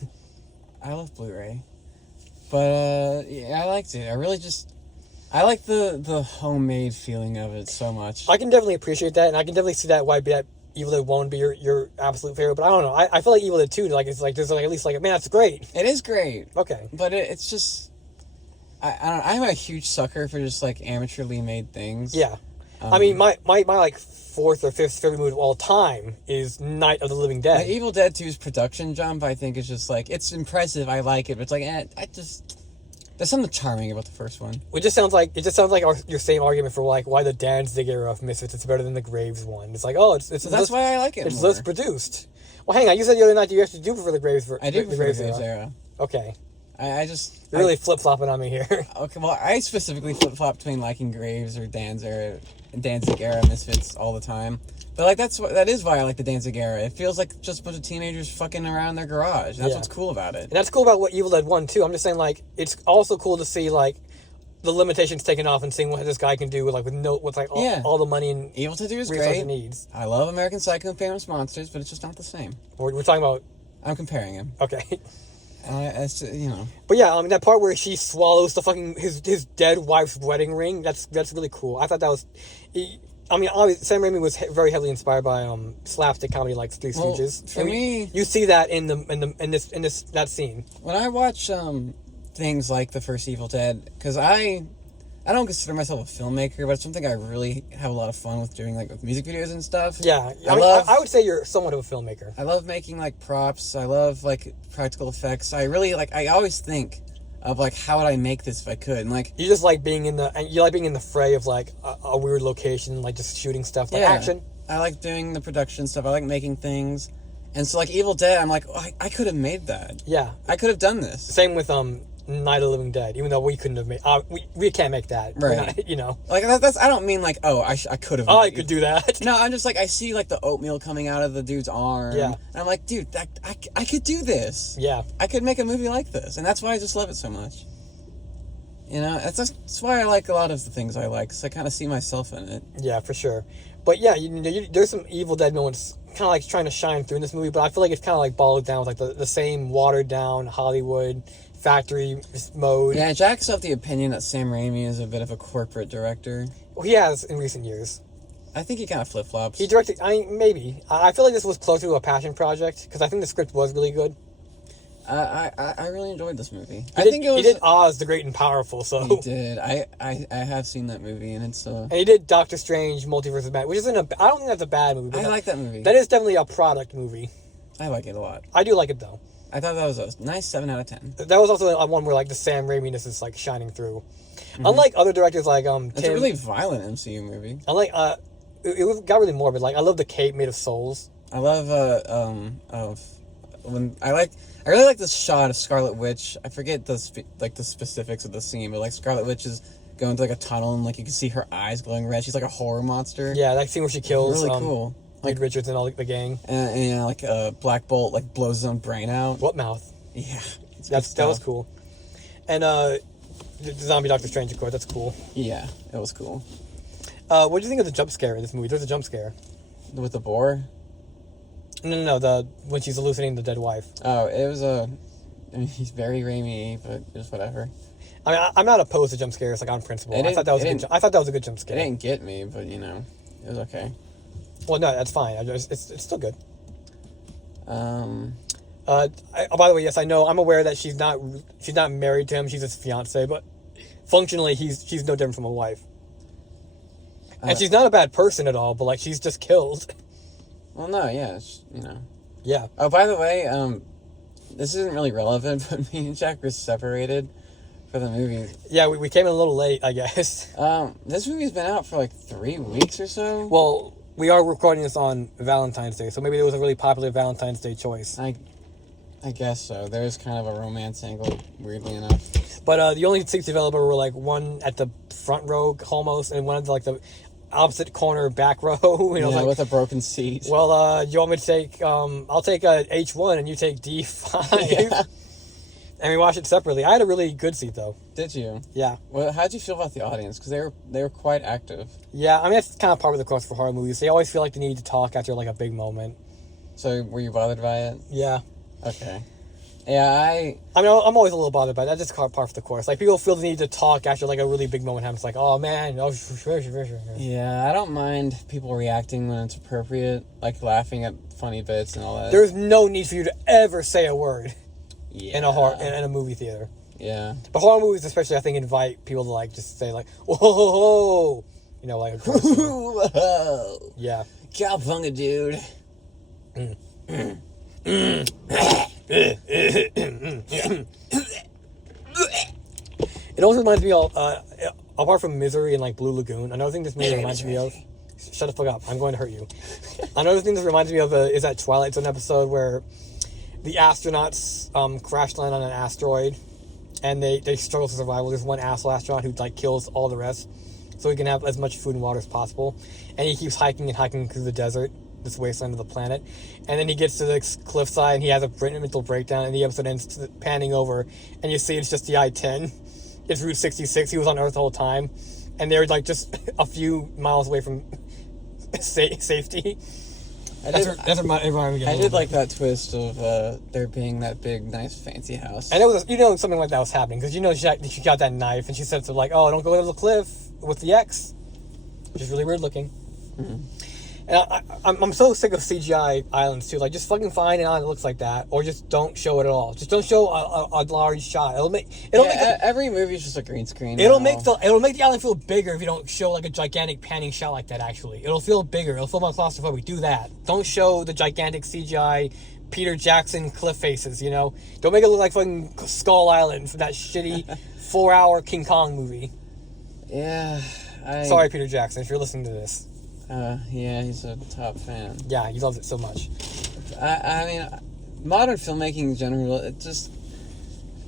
I love Blu-ray, but yeah, I liked it. I like the homemade feeling of it so much. I can definitely appreciate that, and I can definitely see that why that Evil Dead 1 would be your absolute favorite. But I don't know. I feel like Evil Dead 2, like it's like there's like at least like man, that's great. It is great. Okay, but it's just I don't know. I'm a huge sucker for just like amateurly made things. Yeah. I mean, my like fourth or fifth favorite movie of all time is Night of the Living Dead. Like Evil Dead 2's production jump, I think, is just like, it's impressive. I like it, but it's like, There's something charming about the first one. It just sounds like your same argument for like why the Danzig era of Misfits is better than the Graves one. It's like, oh, it's So that's why I like it. It's more. less produced. Well, hang on. You said the other night you actually do prefer the Graves. I do prefer the Graves era. Okay. I just You're really flip flopping on me here. Okay, well, I specifically flip flop between liking Graves or Danzig era Misfits all the time. But like that is why I like the Danzig era. It feels like just a bunch of teenagers fucking around their garage. That's what's cool about it. And that's cool about what Evil Dead 1 too. I'm just saying, like, it's also cool to see like the limitations taken off and seeing what this guy can do with all the money and Evil Dead 2 is resources great. he needs. I love American Psycho and Famous Monsters, but it's just not the same. We're talking about. I'm comparing him. Okay. It's just, you know. But yeah, I mean that part where she swallows the fucking his dead wife's wedding ring. That's really cool. I thought that was. I mean, obviously, Sam Raimi was very heavily inspired by slapstick comedy like Three Stooges. For me, you see that in that scene. When I watch things like the first Evil Dead, because I don't consider myself a filmmaker, but it's something I really have a lot of fun with doing, like with music videos and stuff. Yeah, I would say you're somewhat of a filmmaker. I love making like props. I love like practical effects. I really like. I always think of like how would I make this if I could, and like you just like being in the fray of like a weird location, like just shooting stuff, like action. I like doing the production stuff. I like making things, and so like Evil Dead, I'm like, oh, I could have made that. Yeah, I could have done this. Same with Night of the Living Dead, even though we couldn't have made. We can't make that, right? Not, like that's. I don't mean like, oh, I could have. Oh, I could do that. No, I'm just like I see like the oatmeal coming out of the dude's arm. Yeah, and I'm like, dude, I could do this. Yeah, I could make a movie like this, and that's why I just love it so much. You know, that's why I like a lot of the things I like, because I kind of see myself in it. Yeah, for sure. But yeah, there's some Evil Dead moments kind of like trying to shine through in this movie, but I feel like it's kind of like bogged down with like the same watered down Hollywood factory mode. Yeah, Jack's of the opinion that Sam Raimi is a bit of a corporate director. Well, he has in recent years. I think he kind of flip-flops. He directed, maybe. I feel like this was closer to a passion project, because I think the script was really good. I really enjoyed this movie. He did Oz the Great and Powerful, so he did. I have seen that movie, and it's and he did Doctor Strange Multiverse of Madness, which isn't I don't think that's a bad movie. But I like that movie. That is definitely a product movie. I like it a lot. I do like it though. I thought that was a nice 7 out of 10. That was also one where like the Sam Raimi-ness is like shining through. Mm-hmm. Unlike other directors like it's a really violent MCU movie. Unlike it got really morbid. Like I love the cape made of souls. I love I really like this shot of Scarlet Witch. I forget the specifics of the scene, but like Scarlet Witch is going to like a tunnel and like you can see her eyes glowing red. She's like a horror monster. Yeah, that scene where she kills really cool. Reed Richards and all the gang. And like Black Bolt like blows his own brain out. What mouth? Yeah, that was cool. And the zombie Doctor Strange, of course, that's cool. Yeah, it was cool. What do you think of the jump scare in this movie? There's a jump scare with the boar. No, when she's hallucinating the dead wife. Oh, it was I mean, he's very Raimi, but just whatever. I mean, I'm not opposed to jump scares, like on principle. I thought that was a good jump scare. It didn't get me, but you know, it was okay. Well, no, that's fine. It's still good. By the way, yes, I know. I'm aware that she's not married to him. She's his fiance, but functionally, she's no different from a wife. And she's not a bad person at all, but like she's just killed. Well, no, yeah, you know. Yeah. Oh, by the way, this isn't really relevant, but me and Jack were separated for the movie. Yeah, we came in a little late, I guess. This movie's been out for like 3 weeks or so. Well, we are recording this on Valentine's Day, so maybe it was a really popular Valentine's Day choice. I guess so. There's kind of a romance angle, weirdly enough. But the only seats available were like one at the front row almost, and one at like the opposite corner back row. With a broken seat. Well, you want me to take? I'll take H1 and you take D5. Yeah. And we watched it separately. I had a really good seat though. Did you? Yeah. Well, how'd you feel about the audience? Because they were quite active. Yeah, I mean that's kind of part of the course for horror movies. They always feel like they need to talk after like a big moment. So were you bothered by it? Yeah. Okay. Yeah, I mean, I'm always a little bothered by that. That's just part of the course. Like, people feel the need to talk after, like, a really big moment happens. Like, oh, man. Oh, sure. Yeah, I don't mind people reacting when it's appropriate. Like, laughing at funny bits and all that. There's no need for you to ever say a word in a movie theater. Yeah. But horror movies especially, I think, invite people to, like, just say, like, whoa. You know, like, of course. Whoa. Yeah. Cowabunga, dude. It also reminds me of, apart from Misery and like Blue Lagoon, another thing this movie reminds me of. Shut the fuck up! I'm going to hurt you. Another thing this reminds me of is that Twilight Zone episode where the astronauts crash land on an asteroid, and they struggle to survive. There's one asshole astronaut who like kills all the rest, so he can have as much food and water as possible, and he keeps hiking and hiking through the desert, this wasteland of the planet, and then he gets to the cliffside and he has a mental breakdown, and the episode ends panning over, and you see it's just the I-10. It's Route 66. He was on Earth the whole time, and they were like just a few miles away from safety. I did like that twist of there being that big, nice, fancy house. And it was, something like that was happening, because she got that knife, and she said to like, "Oh, don't go over the cliff with the X," which is really weird looking. Mm-hmm. And I'm so sick of CGI islands too. Like, just fucking find an island that looks like that, or just don't show it at all. Just don't show a large shot. Every movie's just a green screen. It'll make the island feel bigger if you don't show like a gigantic panning shot like that. Actually, it'll feel bigger. It'll feel more claustrophobic. Do that. Don't show the gigantic CGI Peter Jackson cliff faces. Don't make it look like fucking Skull Island from that shitty 4-hour King Kong movie. Yeah. Sorry, Peter Jackson, if you're listening to this. Yeah, he's a top fan. Yeah, he loves it so much. I mean, modern filmmaking in general,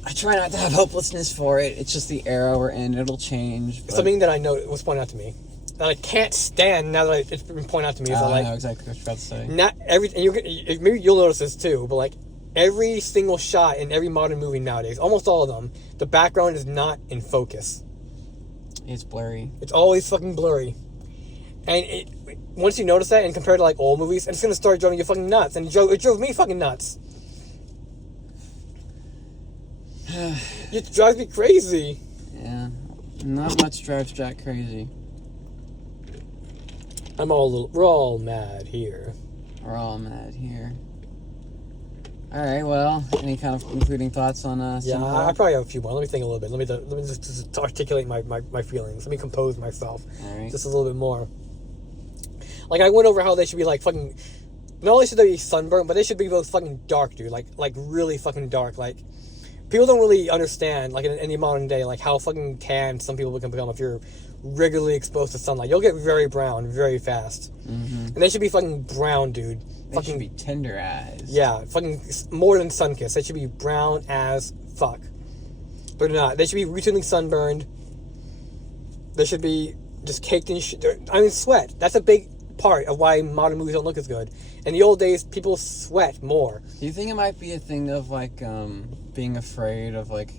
I try not to have hopelessness for it. It's just the era we're in. It'll change. But... Something that I know was pointed out to me that I can't stand now that it's been pointed out to me. Is I know exactly what you're about to say. Not everything. Maybe you'll notice this too, but like every single shot in every modern movie nowadays, almost all of them, the background is not in focus. It's blurry. It's always fucking blurry. And once you notice that, and compared to like old movies, it's gonna start driving you fucking nuts. And it drove me fucking nuts. It drives me crazy. Yeah, not much drives Jack crazy. We're all mad here. We're all mad here. All right. Well, any kind of concluding thoughts on Yeah, I probably have a few more. Let me think a little bit. Let me just articulate my feelings. Let me compose myself. All right. Just a little bit more. Like, I went over how they should be, like, fucking... Not only should they be sunburned, but they should be both fucking dark, dude. Like really fucking dark. Like, people don't really understand, like, in the modern day, like, how fucking tan some people can become if you're regularly exposed to sunlight. You'll get very brown very fast. Mm-hmm. And they should be fucking brown, dude. They should be tenderized. Yeah, fucking more than sun-kissed. They should be brown as fuck. But they're not. They should be routinely sunburned. They should be just caked in sweat. That's a big part of why modern movies don't look as good. In the old days, people sweat more. Do you think it might be a thing of, like, being afraid of, like,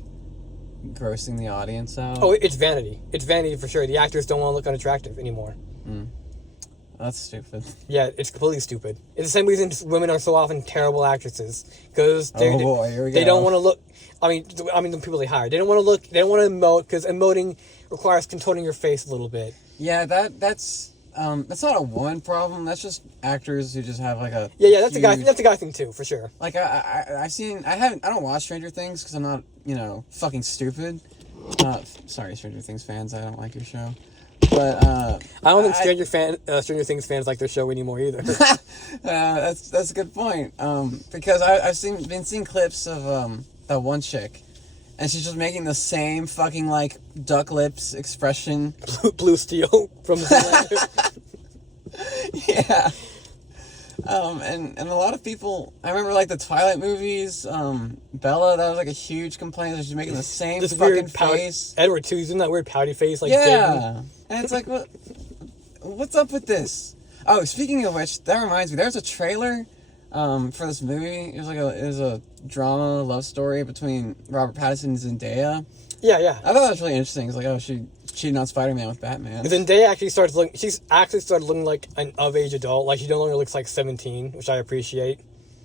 grossing the audience out? Oh, it's vanity. It's vanity for sure. The actors don't want to look unattractive anymore. That's stupid. Yeah, it's completely stupid. It's the same reason women are so often terrible actresses. Because here we go. They don't want to look... I mean, the people they hire. They don't want to look... They don't want to emote, because emoting requires contorting your face a little bit. Yeah, that's not a woman problem. That's just actors who just have like a that's a guy thing too, for sure. Like I don't watch Stranger Things because I'm not fucking stupid. Sorry, Stranger Things fans, I don't like your show, but I don't think Stranger Things fans like their show anymore either. That's a good point. Because I've been seeing clips of that one chick. And she's just making the same fucking, like, duck lips expression. Blue Steel from Zoolander. Yeah. And a lot of people... I remember, like, the Twilight movies. Bella, that was, like, a huge complaint. She's making the same fucking face. Edward, too. He's doing that weird pouty face. Like, yeah. And it's like, what's up with this? Oh, speaking of which, that reminds me. There's a trailer... for this movie. It was a drama love story between Robert Pattinson and Zendaya. Yeah. I thought that was really interesting. It's like, oh, she cheated on Spider-Man with Batman. Zendaya she's actually started looking like an of-age adult. Like, she no longer looks like 17, which I appreciate.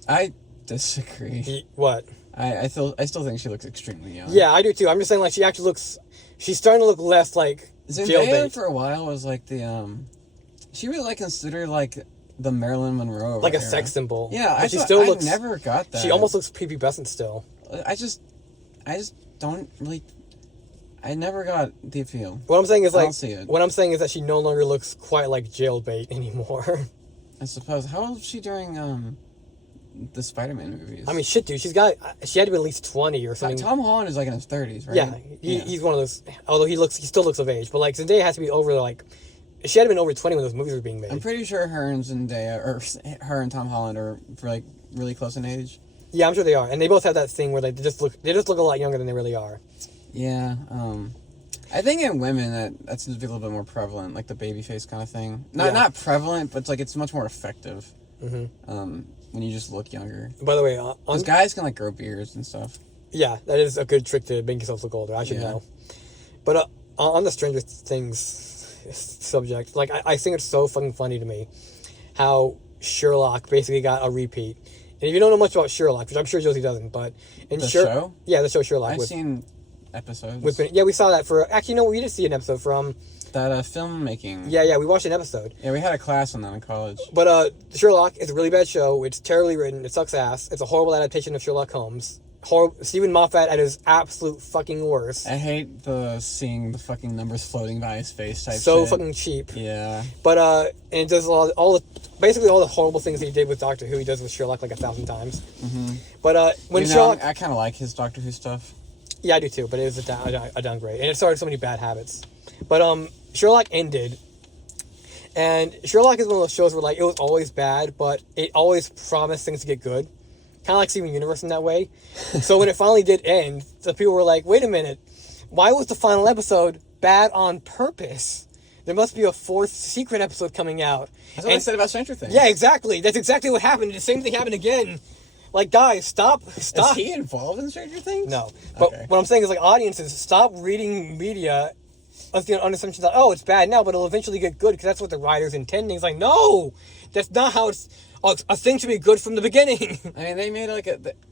I disagree. What? I still think she looks extremely young. Yeah, I do too. I'm just saying, like, she's starting to look less like Zendaya for a while was like she was like considered like the Marilyn Monroe like a sex symbol. Yeah, I never got that. She almost looks prepubescent still. I just don't really. I never got the appeal. What I'm saying is I don't see it. What I'm saying is that she no longer looks quite like jailbait anymore. I suppose. How old was she during the Spider-Man movies. I mean, shit, dude. She had to be at least 20 or something. Tom Holland is like in his 30s, right? Yeah, he's one of those. Although he still looks of age, but like Zendaya has to be over like. She had to been over 20 when those movies were being made. I'm pretty sure her and Zendaya, or her and Tom Holland, are like really close in age. Yeah, I'm sure they are, and they both have that thing where they just look a lot younger than they really are. Yeah, I think in women that seems to be a little bit more prevalent, like the baby face kind of thing. Not prevalent, but it's much more effective. Mm-hmm. When you just look younger. By the way, because guys can like grow beards and stuff. Yeah, that is a good trick to make yourself look older. I should know. But on the Stranger Things subject, like I think it's so fucking funny to me how Sherlock basically got a repeat. And if you don't know much about Sherlock, which I'm sure Jozie doesn't, but in the show, the show Sherlock. I've seen episodes. We saw that for actually. No, we did see an episode from that filmmaking. Yeah, we watched an episode. Yeah, we had a class on that in college. But Sherlock is a really bad show. It's terribly written. It sucks ass. It's a horrible adaptation of Sherlock Holmes. Stephen Moffat at his absolute fucking worst. I hate seeing the fucking numbers floating by his face type so shit. Fucking cheap. Yeah. But and it does basically all the horrible things he did with Doctor Who, he does with Sherlock like 1,000 times. Mm-hmm. But when Sherlock, I kind of like his Doctor Who stuff. Yeah, I do too. But it was a downgrade, and it started so many bad habits. But Sherlock ended, and Sherlock is one of those shows where like it was always bad, but it always promised things to get good. Kind of like Steven Universe in that way. So when it finally did end, the people were like, wait a minute, why was the final episode bad on purpose? There must be a fourth secret episode coming out. That's what I said about Stranger Things. Yeah, exactly. That's exactly what happened. The same thing happened again. Like, guys, stop. Is he involved in Stranger Things? No. But what I'm saying is, like, audiences, stop reading media on the assumption that, oh, it's bad now, but it'll eventually get good because that's what the writer's intending. It's like, no! That's not how it's... a thing to be good from the beginning. I mean, they made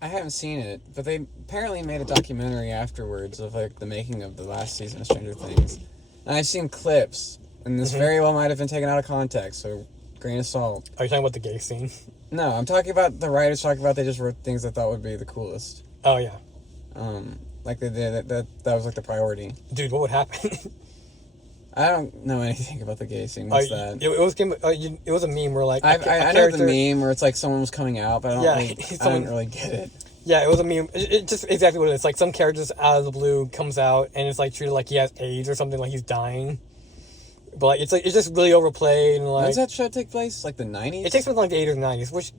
I haven't seen it, but they apparently made a documentary afterwards of like the making of the last season of Stranger Things. And I've seen clips, and this very well might have been taken out of context, so grain of salt. Are you talking about the gay scene? No, I'm talking about the writers talking about they just wrote things they thought would be the coolest. Oh, yeah. Like they did, that was like the priority. Dude, what would happen? I don't know anything about the gay scene. What's that? It was a meme where like I know the meme where it's like someone was coming out, but I don't really get it. Yeah, it was a meme. It just exactly what it is. Like some character just out of the blue comes out and it's like treated like he has AIDS or something, like he's dying. But like it's just really overplayed and like. When does that show take place? Like the 90s? It takes place in like the 80s or 90s, which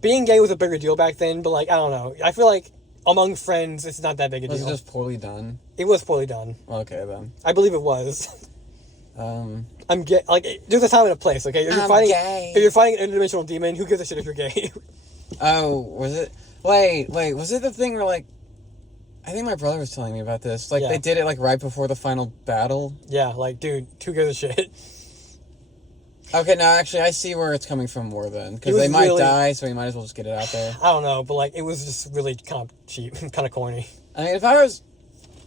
being gay was a bigger deal back then. But like I don't know, I feel like among friends it's not that big a deal. Was it just poorly done? It was poorly done. Okay then. I believe it was. I'm gay. Like, there's a time and a place, okay? If you're fighting an interdimensional demon, who gives a shit if you're gay? Oh, was it? Wait, was it the thing where, like, I think my brother was telling me about this. Like, they did it, like, right before the final battle? Yeah, like, dude, who gives a shit? Okay, now, actually, I see where it's coming from more then. Because they might die, so we might as well just get it out there. I don't know, but, like, it was just really kind of cheap, kind of corny. I mean, if I was...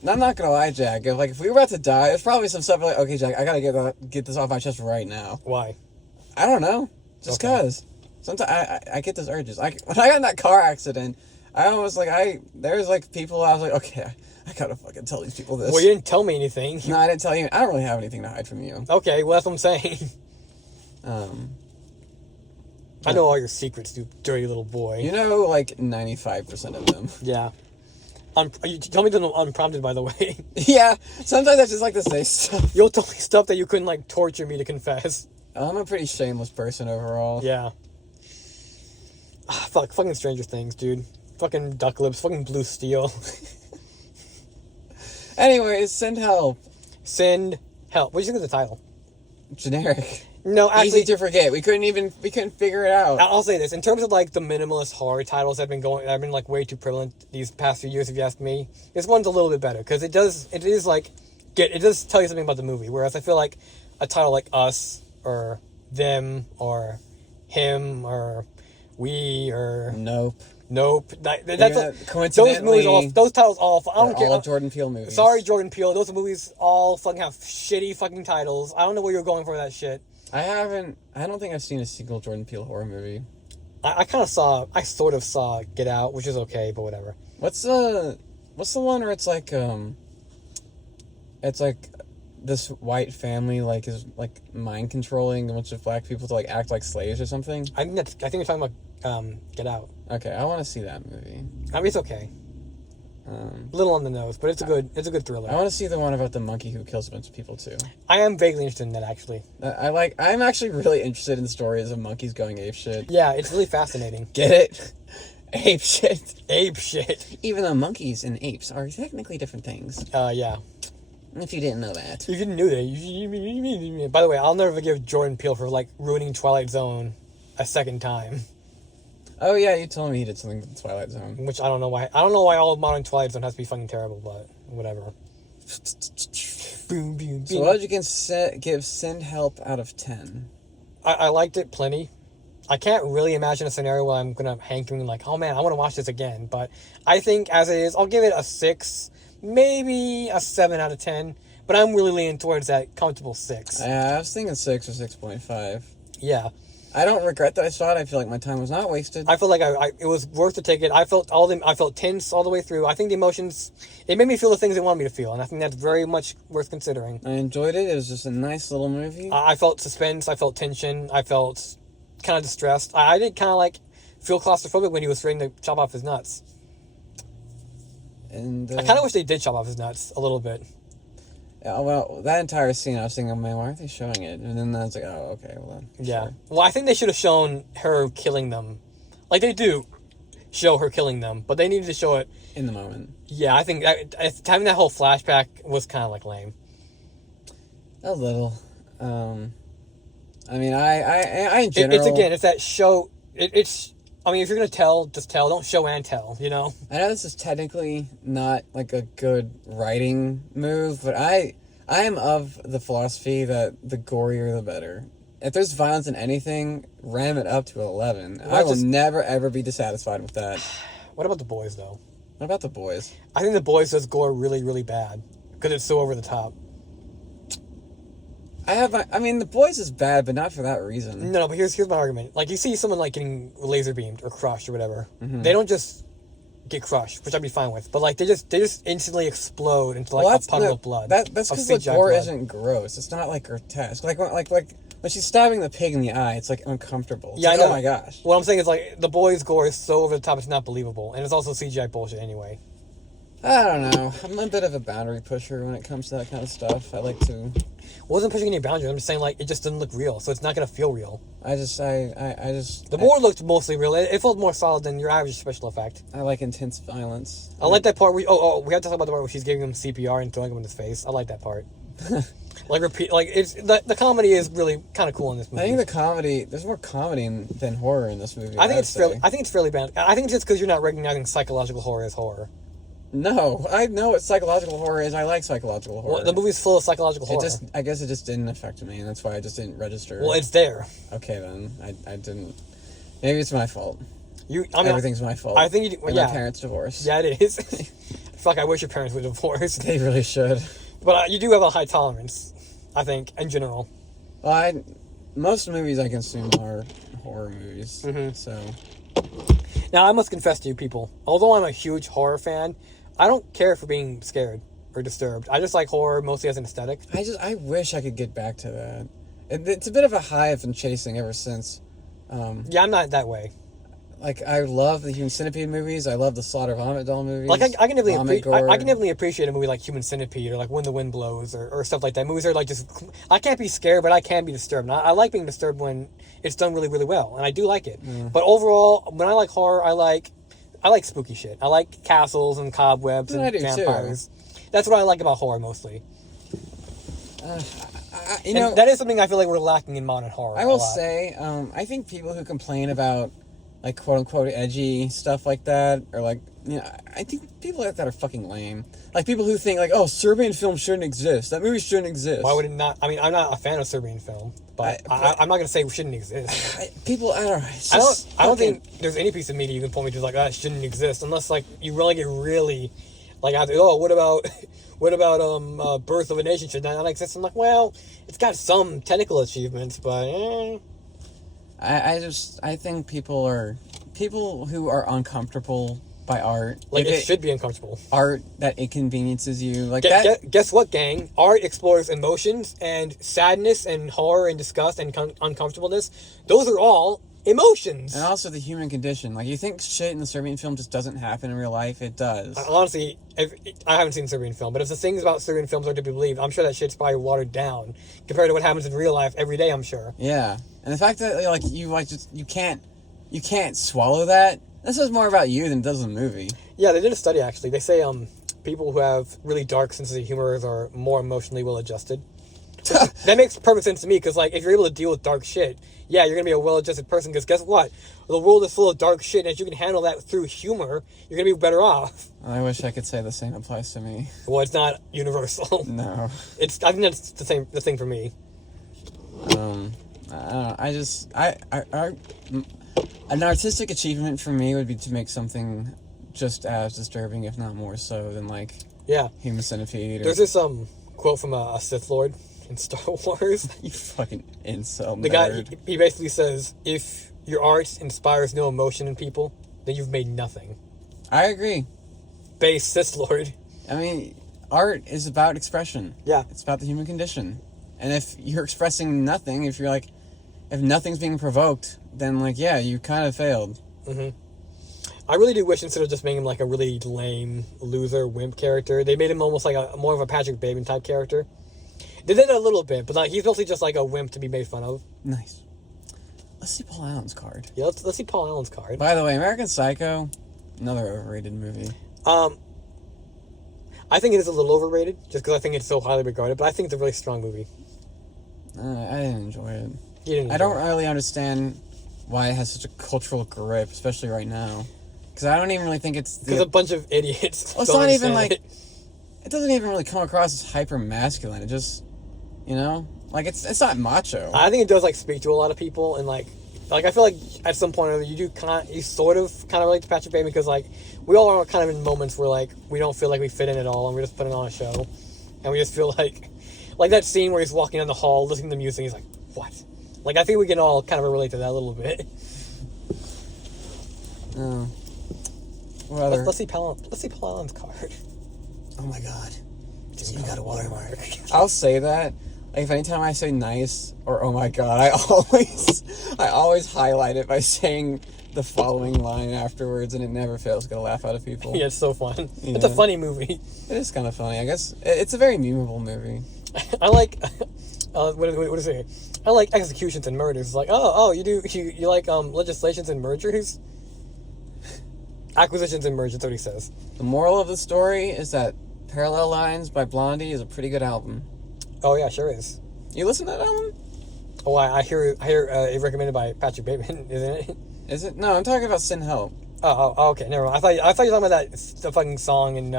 I'm not gonna lie, Jack. If we were about to die, there's probably some stuff like, okay, Jack, I gotta get this off my chest right now. Why? I don't know. Just cause. Sometimes I get those urges. When I got in that car accident, I almost there's like people I was like, okay, I gotta fucking tell these people this. Well, you didn't tell me anything. No, I didn't tell you. I don't really have anything to hide from you. Okay, well that's what I'm saying. I know all your secrets, you dirty little boy. You know, like 95% of them. Yeah. You tell me them unprompted, by the way. Yeah, sometimes I just like to say stuff. You'll tell me stuff that you couldn't, like, torture me to confess. I'm a pretty shameless person overall. Yeah. Fucking Stranger Things, dude. Fucking Duck Lips, fucking Blue Steel. Anyways, send help. Send help. What do you think of the title? Generic. No, actually... Easy to forget. We couldn't figure it out. I'll say this. In terms of, like, the minimalist horror titles that have been, like, way too prevalent these past few years, if you ask me, this one's a little bit better, because it does tell you something about the movie, whereas I feel like a title like Us, or Them, or Him, or We, or... Nope. Coincidentally, those titles all... I don't care. All Jordan Peele movies. Sorry, Jordan Peele. Those movies all fucking have shitty fucking titles. I don't know where you're going for that shit. I don't think I've seen a single Jordan Peele horror movie. I sort of saw Get Out, which is okay, but whatever. What's the one where it's like this white family like is like mind controlling a bunch of black people to like act like slaves or something. I think you're talking about Get Out. Okay, I want to see that movie. I mean, it's okay. A little on the nose, but it's a good thriller. I want to see the one about the monkey who kills a bunch of people too. I am vaguely interested in that, actually. I'm actually really interested in stories of monkeys going ape shit. Yeah, it's really fascinating. Get it? Ape shit. Ape shit. Even though monkeys and apes are technically different things. Yeah. If you didn't know that. If you knew that. By the way, I'll never forgive Jordan Peele for, like, ruining Twilight Zone a second time. Oh, yeah, you told me he did something to the Twilight Zone. Which I don't know why. I don't know why all modern Twilight Zone has to be fucking terrible, but whatever. Boom, boom, boom. So what you can give Send Help out of 10? I liked it plenty. I can't really imagine a scenario where I'm going to hankering like, oh man, I want to watch this again. But I think as it is, I'll give it a 6, maybe a 7 out of 10. But I'm really leaning towards that comfortable 6. I was thinking 6 or 6.5. Yeah. I don't regret that I saw it. I feel like my time was not wasted. I feel like it was worth the ticket. I felt tense all the way through. I think the emotions, it made me feel the things it wanted me to feel, and I think that's very much worth considering. I enjoyed it. It was just a nice little movie. I felt suspense. I felt tension. I felt kind of distressed. I did kind of like feel claustrophobic when he was ready to chop off his nuts. And I kind of wish they did chop off his nuts a little bit. Yeah, well, that entire scene, I was thinking, man, why aren't they showing it? And then I was like, oh, okay, well then. Yeah. Sure. Well, I think they should have shown her killing them. Like, they do show her killing them, but they needed to show it in the moment. Yeah, I think having that whole flashback was kind of like lame. A little. I mean, I in general... It's that show... I mean, if you're going to tell, just tell. Don't show and tell, you know? I know this is technically not, like, a good writing move, but I am of the philosophy that the gorier the better. If there's violence in anything, ram it up to 11. Well, I will never, ever be dissatisfied with that. What about The Boys, though? What about The Boys? I think The Boys does gore really, really bad. Because it's so over the top. I mean, The Boys is bad, but not for that reason. No, but here's my argument. Like, you see someone, like, getting laser beamed or crushed or whatever. Mm-hmm. They don't just get crushed, which I'd be fine with. But, like, they just instantly explode into, like, a puddle of blood. That's because the gore isn't gross. It's not, like, grotesque. Like when she's stabbing the pig in the eye, it's, like, uncomfortable. It's yeah, like, I know. Oh, my gosh. What I'm saying is, like, The Boys' gore is so over the top, it's not believable. And it's also CGI bullshit anyway. I don't know. I'm a bit of a boundary pusher when it comes to that kind of stuff. I like to... Wasn't pushing any boundaries. I'm just saying, like, it just didn't look real, so it's not going to feel real. The boar looked mostly real. It felt more solid than your average special effect. I like intense violence. I like that part where... we have to talk about the part where she's giving him CPR and throwing him in his face. I like that part. It's the comedy is really kind of cool in this movie. I think the comedy... There's more comedy than horror in this movie. I think it's fairly balanced. I think it's just because you're not recognizing psychological horror as horror. No, I know what psychological horror is. I like psychological horror. Well, the movie's full of psychological horror. I guess it just didn't affect me, and that's why I just didn't register. Well, it's there. Okay, then. I didn't... Maybe it's my fault. Everything's my fault. I think my parents divorced. Yeah, it is. Fuck, I wish your parents were divorced. They really should. But you do have a high tolerance, I think, in general. Well, most movies I consume are horror movies, so... Now, I must confess to you people, although I'm a huge horror fan, I don't care for being scared or disturbed. I just like horror mostly as an aesthetic. I wish I could get back to that. It's a bit of a high I've been chasing ever since. Yeah, I'm not that way. Like, I love the Human Centipede movies. I love the Slaughter Vomit Doll movies. Like, I can definitely appreciate a movie like Human Centipede or like When the Wind Blows or stuff like that. Movies are like just... I can't be scared, but I can be disturbed. And I like being disturbed when it's done really, really well. And I do like it. But overall, when I like horror, I like spooky shit. I like castles and cobwebs and vampires. Too. That's what I like about horror mostly. That is something I feel like we're lacking in modern horror. I will say, I think people who complain about, like, quote-unquote edgy stuff like that, or, like, you know, I think people like that are fucking lame. Like, people who think, like, oh, Serbian film shouldn't exist. That movie shouldn't exist. Why would it not? I mean, I'm not a fan of Serbian film, but I'm not going to say it shouldn't exist. I don't think there's any piece of media you can point me to, like, that shouldn't exist, unless, like, you really get really, like, what about Birth of a Nation should not exist? I'm like, well, it's got some technical achievements, but I think people who are uncomfortable by art. Like, it should be uncomfortable. Art that inconveniences you. Like Guess what, gang? Art explores emotions and sadness and horror and disgust and uncomfortableness. Those are all emotions. And also the human condition. Like, you think shit in the Serbian film just doesn't happen in real life? It does. Honestly, I haven't seen Serbian film, but if the things about Serbian films are to be believed, I'm sure that shit's probably watered down compared to what happens in real life every day, I'm sure. Yeah. And the fact that, like, you can't swallow that, this is more about you than it does the movie. Yeah, they did a study, actually. They say people who have really dark senses of humor are more emotionally well-adjusted. That makes perfect sense to me, because, like, if you're able to deal with dark shit, yeah, you're going to be a well-adjusted person, because guess what? The world is full of dark shit, and if you can handle that through humor, you're going to be better off. I wish I could say the same applies to me. Well, it's not universal. No. I think that's the thing for me. I don't know. An artistic achievement for me would be to make something just as disturbing, if not more so, than, like, Yeah. Human Centipede. There's this quote from a Sith Lord in Star Wars. You fucking incel The nerd. guy, he basically says, if your art inspires no emotion in people, then you've made nothing. I agree. Base Sith Lord. I mean, art is about expression. Yeah. It's about the human condition. And if you're expressing nothing, if nothing's being provoked, then, like, yeah, you kind of failed. Mm-hmm. I really do wish, instead of just making him like a really lame, loser, wimp character, they made him almost like more of a Patrick Bateman type character. They did it a little bit, but like, he's mostly just like a wimp to be made fun of. Nice. Let's see Paul Allen's card. Yeah, let's see Paul Allen's card. By the way, American Psycho, another overrated movie. I think it is a little overrated, just because I think it's so highly regarded, but I think it's a really strong movie. I didn't enjoy it. You didn't I don't really understand why it has such a cultural grip, especially right now. Because I don't even really think it's... Because a bunch of idiots. Well, it's not even like... It doesn't even really come across as hyper-masculine. It just... You know? Like, it's not macho. I think it does, like, speak to a lot of people, and, like, I feel like at some point or other, you sort of relate to Patrick Bateman, because, like, we all are kind of in moments where, like, we don't feel like we fit in at all, and we're just putting on a show. And we just feel like that scene where he's walking down the hall, listening to music, he's like, what? Like, I think we can all kind of relate to that a little bit. Oh. Let's see Paul Allen's card. Oh my god. You got a watermark. I'll say that. Like, if anytime I say nice or oh my god, I always highlight it by saying the following line afterwards, and it never fails to get a laugh out of people. Yeah, it's so fun. Yeah. It's a funny movie. It is kind of funny. I guess it's a very memeable movie. I like... what is it? I like executions and murders. It's like, you like legislations and mergers? Acquisitions and mergers, that's what he says. The moral of the story is that Parallel Lines by Blondie is a pretty good album. Oh yeah, sure is. You listen to that album? Oh, I hear it recommended by Patrick Bateman, isn't it? Is it? No, I'm talking about Sin Help. Oh, okay, never mind. I thought you were talking about the fucking song in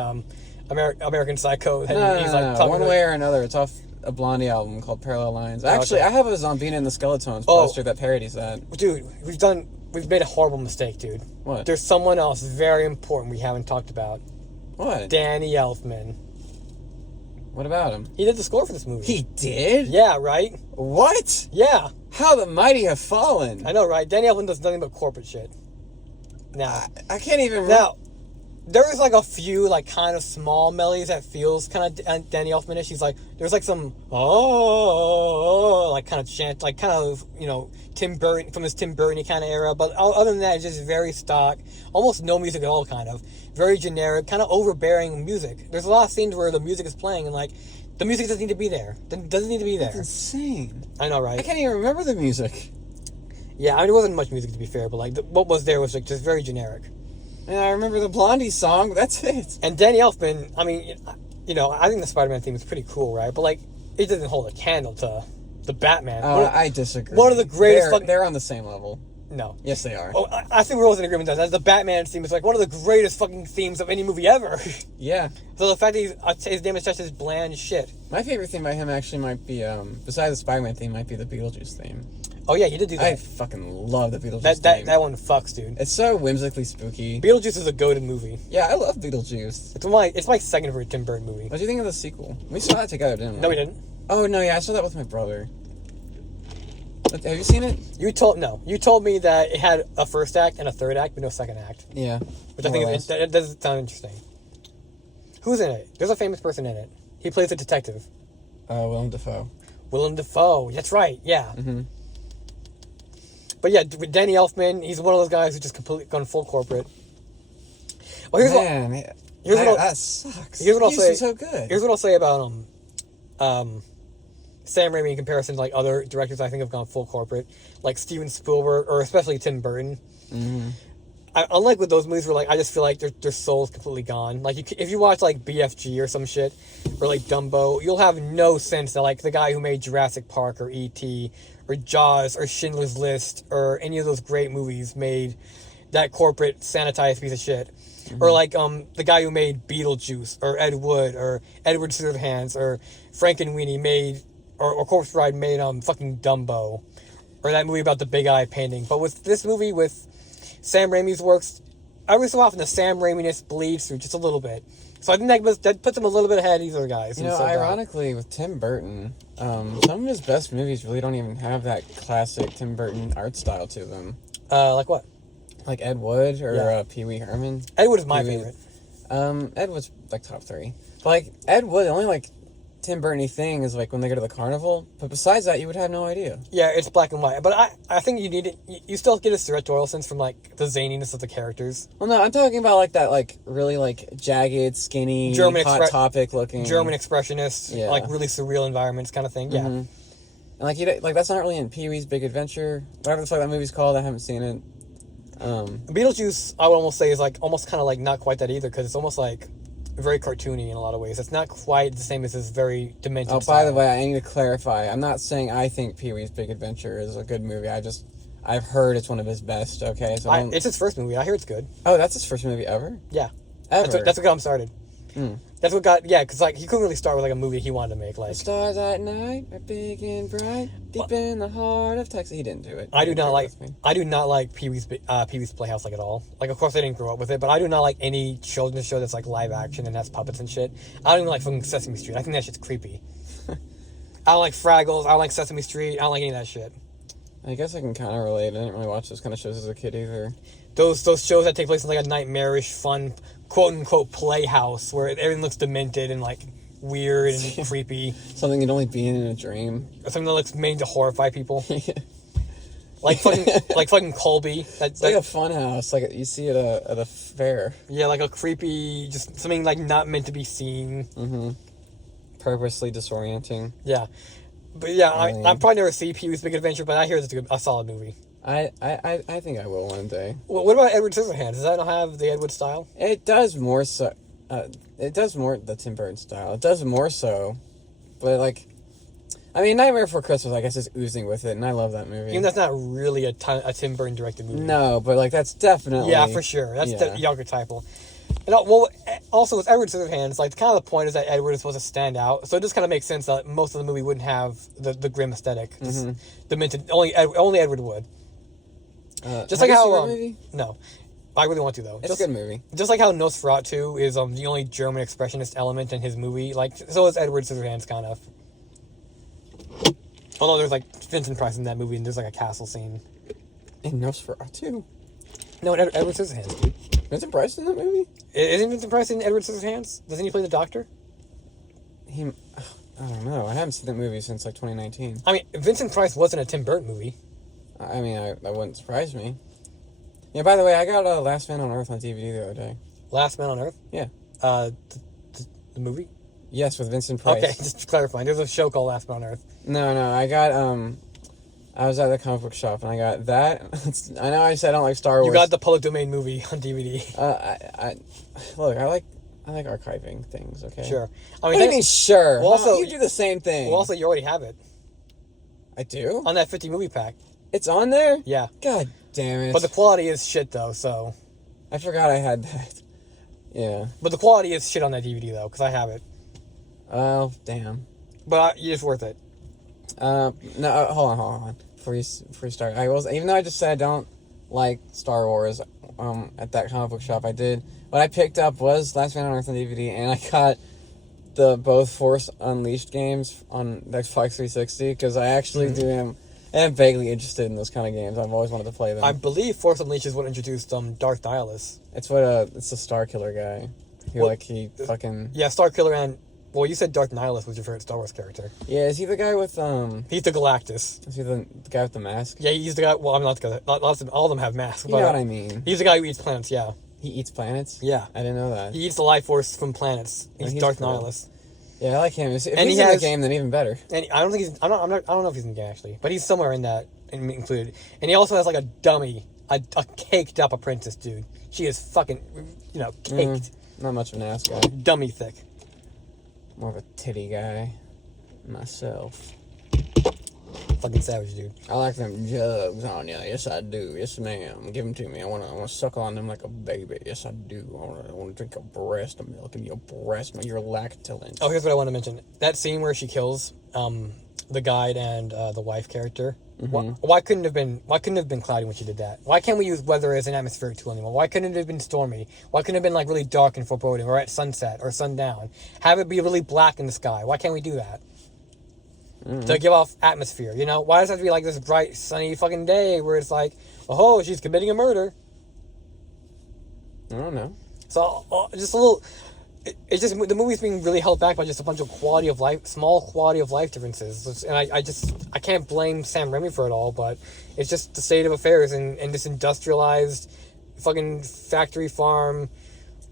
American Psycho. That No. One way or another, it's off a Blondie album called Parallel Lines. Actually, I have a Zombina and the Skeletons poster that parodies that. Dude, we've made a horrible mistake, dude. What? There's someone else very important we haven't talked about. What? Danny Elfman. What about him? He did the score for this movie. He did? Yeah, right? What? Yeah. How the mighty have fallen. I know, right? Danny Elfman does nothing but corporate shit. Now, I can't even... Now, there is, like, a few, like, kind of small melodies that feels kind of Danny Elfman-ish. He's like, there's, like, some, like, kind of chant, like, kind of, you know, Tim Burton, from his Tim Burton kind of era. But other than that, it's just very stock, almost no music at all, kind of. Very generic, kind of overbearing music. There's a lot of scenes where the music is playing, and, like, the music doesn't need to be there. It doesn't need to be there. That's insane. I know, right? I can't even remember the music. Yeah, I mean, there wasn't much music, to be fair, but, like, what was there was, like, just very generic. And I remember the Blondie song, but that's it. And Danny Elfman, I mean, you know, I think the Spider-Man theme is pretty cool, right? But, like, it doesn't hold a candle to the Batman. I disagree. One of the greatest... They're on the same level. No. Yes, they are. Oh, I think we're always in agreement that the Batman theme is, like, one of the greatest fucking themes of any movie ever. Yeah. So the fact that his name is just as bland shit. My favorite theme by him actually might be, besides the Spider-Man theme, might be the Beetlejuice theme. Oh, yeah, he did do that. I fucking love the Beetlejuice theme. That one fucks, dude. It's so whimsically spooky. Beetlejuice is a goated movie. Yeah, I love Beetlejuice. It's my second favorite Tim Burton movie. What do you think of the sequel? We saw that together, didn't we? No, we didn't. Oh, no, yeah, I saw that with my brother. Have you seen it? You told me that it had a first act and a third act, but no second act. Yeah. Which I think it does sound interesting. Who's in it? There's a famous person in it. He plays a detective. Willem Dafoe. Willem Dafoe. That's right. Yeah. Mm-hmm. But yeah, with Danny Elfman, he's one of those guys who just completely gone full corporate. Well, that sucks. Here's what I'll say. So good. Here's what I'll say about Sam Raimi in comparison to like other directors I think have gone full corporate, like Steven Spielberg or especially Tim Burton. Mm-hmm. Unlike with those movies where like I just feel like their soul's completely gone. Like if you watch like BFG or some shit or like Dumbo, you'll have no sense that like the guy who made Jurassic Park or E.T. or Jaws or Schindler's List or any of those great movies made that corporate sanitized piece of shit. Mm-hmm. Or like the guy who made Beetlejuice or Ed Wood or Edward Scissorhands or Frankenweenie made or Corpse Bride made fucking Dumbo or that movie about the big eye painting. But with this movie with Sam Raimi's works, every so often the Sam Raimi-ness bleeds through just a little bit. So I think that puts him a little bit ahead of these other guys. You know, ironically, with Tim Burton, some of his best movies really don't even have that classic Tim Burton art style to them. Like what? Like Ed Wood or Pee Wee Herman. Ed Wood is my favorite. Ed Wood's like top 3. But like Ed Wood, the only like Tim Burton-y thing is like when they go to the carnival. But besides that, you would have no idea. Yeah, it's black and white. But I think you need it. You still get a directorial sense from like the zaniness of the characters. Well, no, I'm talking about like that, like really like jagged, skinny, Hot Topic looking German expressionist, like really surreal environments kind of thing. Yeah, and like that's not really in Pee-wee's Big Adventure, whatever the fuck that movie's called. I haven't seen it. Beetlejuice, I would almost say is like almost kind of like not quite that either because it's almost like very cartoony in a lot of ways. It's not quite the same as his very demented style. By the way, I need to clarify. I'm not saying I think Pee-wee's Big Adventure is a good movie. I've heard it's one of his best. Okay, so it's his first movie. I hear it's good. Oh, that's his first movie ever? Yeah, ever. That's what got him started. That's what got because like he couldn't really start with like a movie he wanted to make. Like the stars at night are big and bright, deep in the heart of Texas. He didn't do it. I do not like Pee-wee's Playhouse like at all. Like of course I didn't grow up with it, but I do not like any children's show that's like live action and has puppets and shit. I don't even like fucking Sesame Street. I think that shit's creepy. I don't like Fraggles. I don't like Sesame Street. I don't like any of that shit. I guess I can kind of relate. I didn't really watch those kind of shows as a kid either. Those shows that take place in like a nightmarish, fun, quote unquote playhouse where everything looks demented and like weird and creepy. Something you'd only be in a dream. Something that looks made to horrify people. like fucking Colby. It's like a fun house, like you see at a fair. Yeah, like a creepy, just something like not meant to be seen. Mm-hmm. Purposely disorienting. Yeah. But yeah, I'm probably never see Pee-wee's Big Adventure, but I hear it's a solid movie. I think I will one day. Well, what about Edward Scissorhands? Does that not have the Ed Wood style? It does more so. It does more the Tim Burton style. It does more so, but like, I mean, Nightmare Before Christmas, I guess, is oozing with it, and I love that movie. Even that's not really a Tim Burton directed movie. No, but like that's definitely for sure. That's the archetypal. And also with Edward Scissorhands, like kind of the point is that Edward is supposed to stand out, so it just kind of makes sense that most of the movie wouldn't have the grim aesthetic, just demented. Only Edward would. Just like how no, I really want to though. It's a good movie. Just like how Nosferatu is the only German expressionist element in his movie, like so is Edward Scissorhands kind of. Although there's like Vincent Price in that movie, and there's like a castle scene. In Nosferatu. No, Edward Scissorhands, dude. Vincent Price in that movie? Isn't Vincent Price in Edward Scissorhands? Doesn't he play the doctor? I don't know. I haven't seen that movie since like 2019. I mean, Vincent Price wasn't a Tim Burton movie. I mean, that wouldn't surprise me. Yeah, by the way, I got Last Man on Earth on DVD the other day. Last Man on Earth? Yeah. The movie? Yes, with Vincent Price. Okay, just clarifying. There's a show called Last Man on Earth. No, I got, I was at the comic book shop and I got that. I know I said I don't like Star Wars. You got the public domain movie on DVD. Look, I like archiving things, okay? Sure. I mean, what do you mean, sure? Well, also, you do the same thing. Well, also, you already have it. I do? On that 50 movie pack. It's on there? Yeah. God damn it. But the quality is shit, though, so... I forgot I had that. Yeah. But the quality is shit on that DVD, though, because I have it. Oh, damn. But it's worth it. No, hold on. Before you start, even though I just said I don't like Star Wars, at that comic book shop, I did. What I picked up was Last Man on Earth on DVD, and I got both Force Unleashed games on the Xbox 360 because I actually do am I'm vaguely interested in those kind of games. I've always wanted to play them. I believe Force Unleashed is what introduced Darth Nihilus. It's it's the Star Killer guy. He fucking... Yeah, Star Killer and... Well, you said Darth Nihilus was your favorite Star Wars character. Yeah, is he the guy with, He's the Galactus. Is he the guy with the mask? Yeah, he's the guy... Well, I'm not the guy... All of them have masks. You know what I mean. He's the guy who eats planets, yeah. He eats planets? Yeah. I didn't know that. He eats the life force from planets. He's Darth cool. Nihilus. Yeah, I like him. If And he's in the game, then even better. And I don't think he's... I don't know if he's in the game, actually. But he's somewhere in that included. And he also has, like, a dummy. A caked up apprentice, dude. She is fucking, caked. Not much of an ass guy. Dummy thick. More of a titty guy. Myself. Fucking savage, dude. I like them jugs on you. Yes, I do. Yes, ma'am. Give them to me. I wanna suck on them like a baby. Yes, I do. I wanna drink your breast milk and your breast milk. Your lactulent. Oh, here's what I want to mention. That scene where she kills the guide and the wife character. Mm-hmm. Why couldn't it have been cloudy when she did that? Why can't we use weather as an atmospheric tool anymore? Why couldn't it have been stormy? Why couldn't it have been like really dark and foreboding, or at sunset or sundown? Have it be really black in the sky. Why can't we do that? Mm-hmm. To give off atmosphere, Why does it have to be like this bright, sunny fucking day where it's like, oh, she's committing a murder? I don't know. So just a little. It's just the movie's being really held back by just a bunch of small quality of life differences, and I can't blame Sam Raimi for it all, but it's just the state of affairs in this industrialized, fucking factory farm,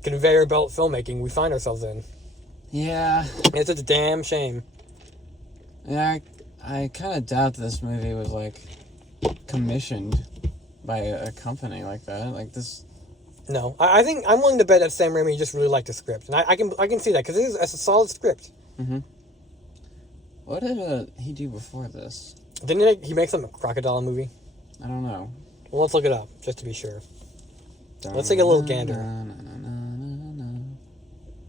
conveyor belt filmmaking we find ourselves in. Yeah, it's a damn shame. Yeah, I kind of doubt this movie was like commissioned by a company like that. Like this. No, I think I'm willing to bet that Sam Raimi just really liked the script, and I can see that because it's a solid script. Mm-hmm. What did he do before this? Didn't he make some crocodile movie? I don't know. Well, let's look it up just to be sure. Let's take a little gander.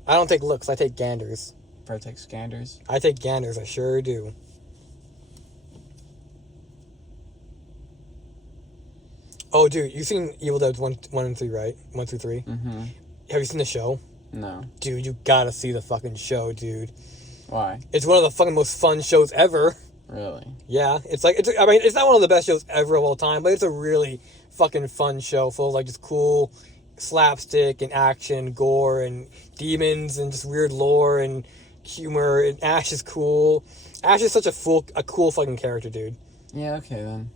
I don't take looks. I take ganders. Bro takes ganders. I take ganders. I sure do. Oh, dude, you've seen Evil Dead 1 and 3, right? 1 through 3? Mm-hmm. Have you seen the show? No. Dude, you gotta see the fucking show, dude. Why? It's one of the fucking most fun shows ever. Really? Yeah, it's not one of the best shows ever of all time, but it's a really fucking fun show full of, like, just cool slapstick and action, gore, and demons, and just weird lore, and humor, and Ash is cool. Ash is such a cool fucking character, dude. Yeah, okay, then.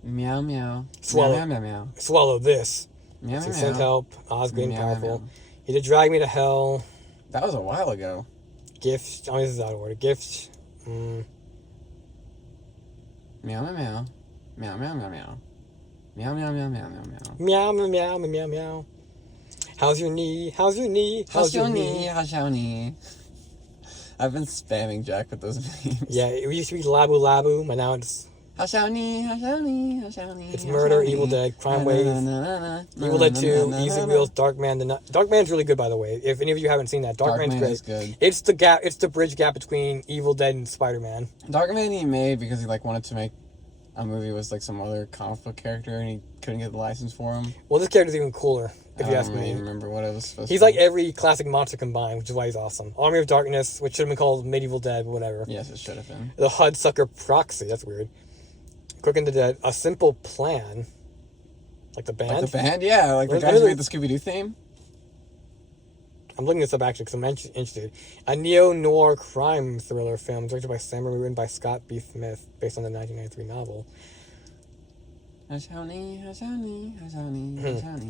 Meow meow. Swallow. Meow meow meow. Swallow this. Meow meow. Send help. Oz great and Meow, powerful. meow. He did drag me to hell. That was a while ago. Gift. Oh, this is out of order. Gift. Meow meow meow. Meow meow meow meow. Meow meow meow meow meow meow. Meow meow meow meow meow. How's your knee? How's your knee? How's your knee? How's your knee? I've been spamming Jack with those memes. Yeah, it used to be Labu Labu, but now it's... How's your knee? How's your knee? How's your knee? It's Murder, Evil Dead, Crime Wave, Evil Dead 2, Easy Wheels, Darkman. Darkman's really good, by the way. If any of you haven't seen that, Darkman's great. Is good. It's the bridge gap between Evil Dead and Spider-Man. Darkman he made because he wanted to make a movie with some other comic book character and he couldn't get the license for him. Well, this character's even cooler, if you ask me. I don't even remember what it was supposed to be. He's like every classic monster combined, which is why he's awesome. Army of Darkness, which should have been called Medieval Dead, but whatever. Yes, it should have been. The Hudsucker Proxy, that's weird. Quick and the Dead, A Simple Plan. Like the band? Like the band, yeah. Like the guys who made the Scooby-Doo theme. I'm looking this up actually because I'm interested. A neo-noir crime thriller film directed by Sam Raimi, written by Scott B. Smith, based on the 1993 novel.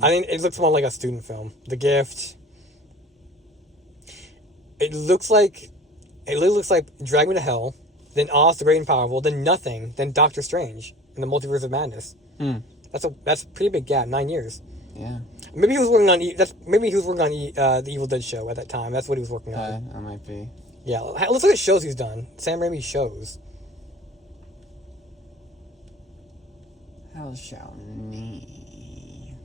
I mean, it looks more like a student film. The Gift. It looks like Drag Me to Hell, then Oz the Great and Powerful, then Nothing, then Doctor Strange in the Multiverse of Madness. That's a pretty big gap. 9 years. Yeah. Maybe he was working on the Evil Dead show at that time. That's what he was working on. That might be. Yeah, let's look at shows he's done. Sam Raimi shows. How shall me?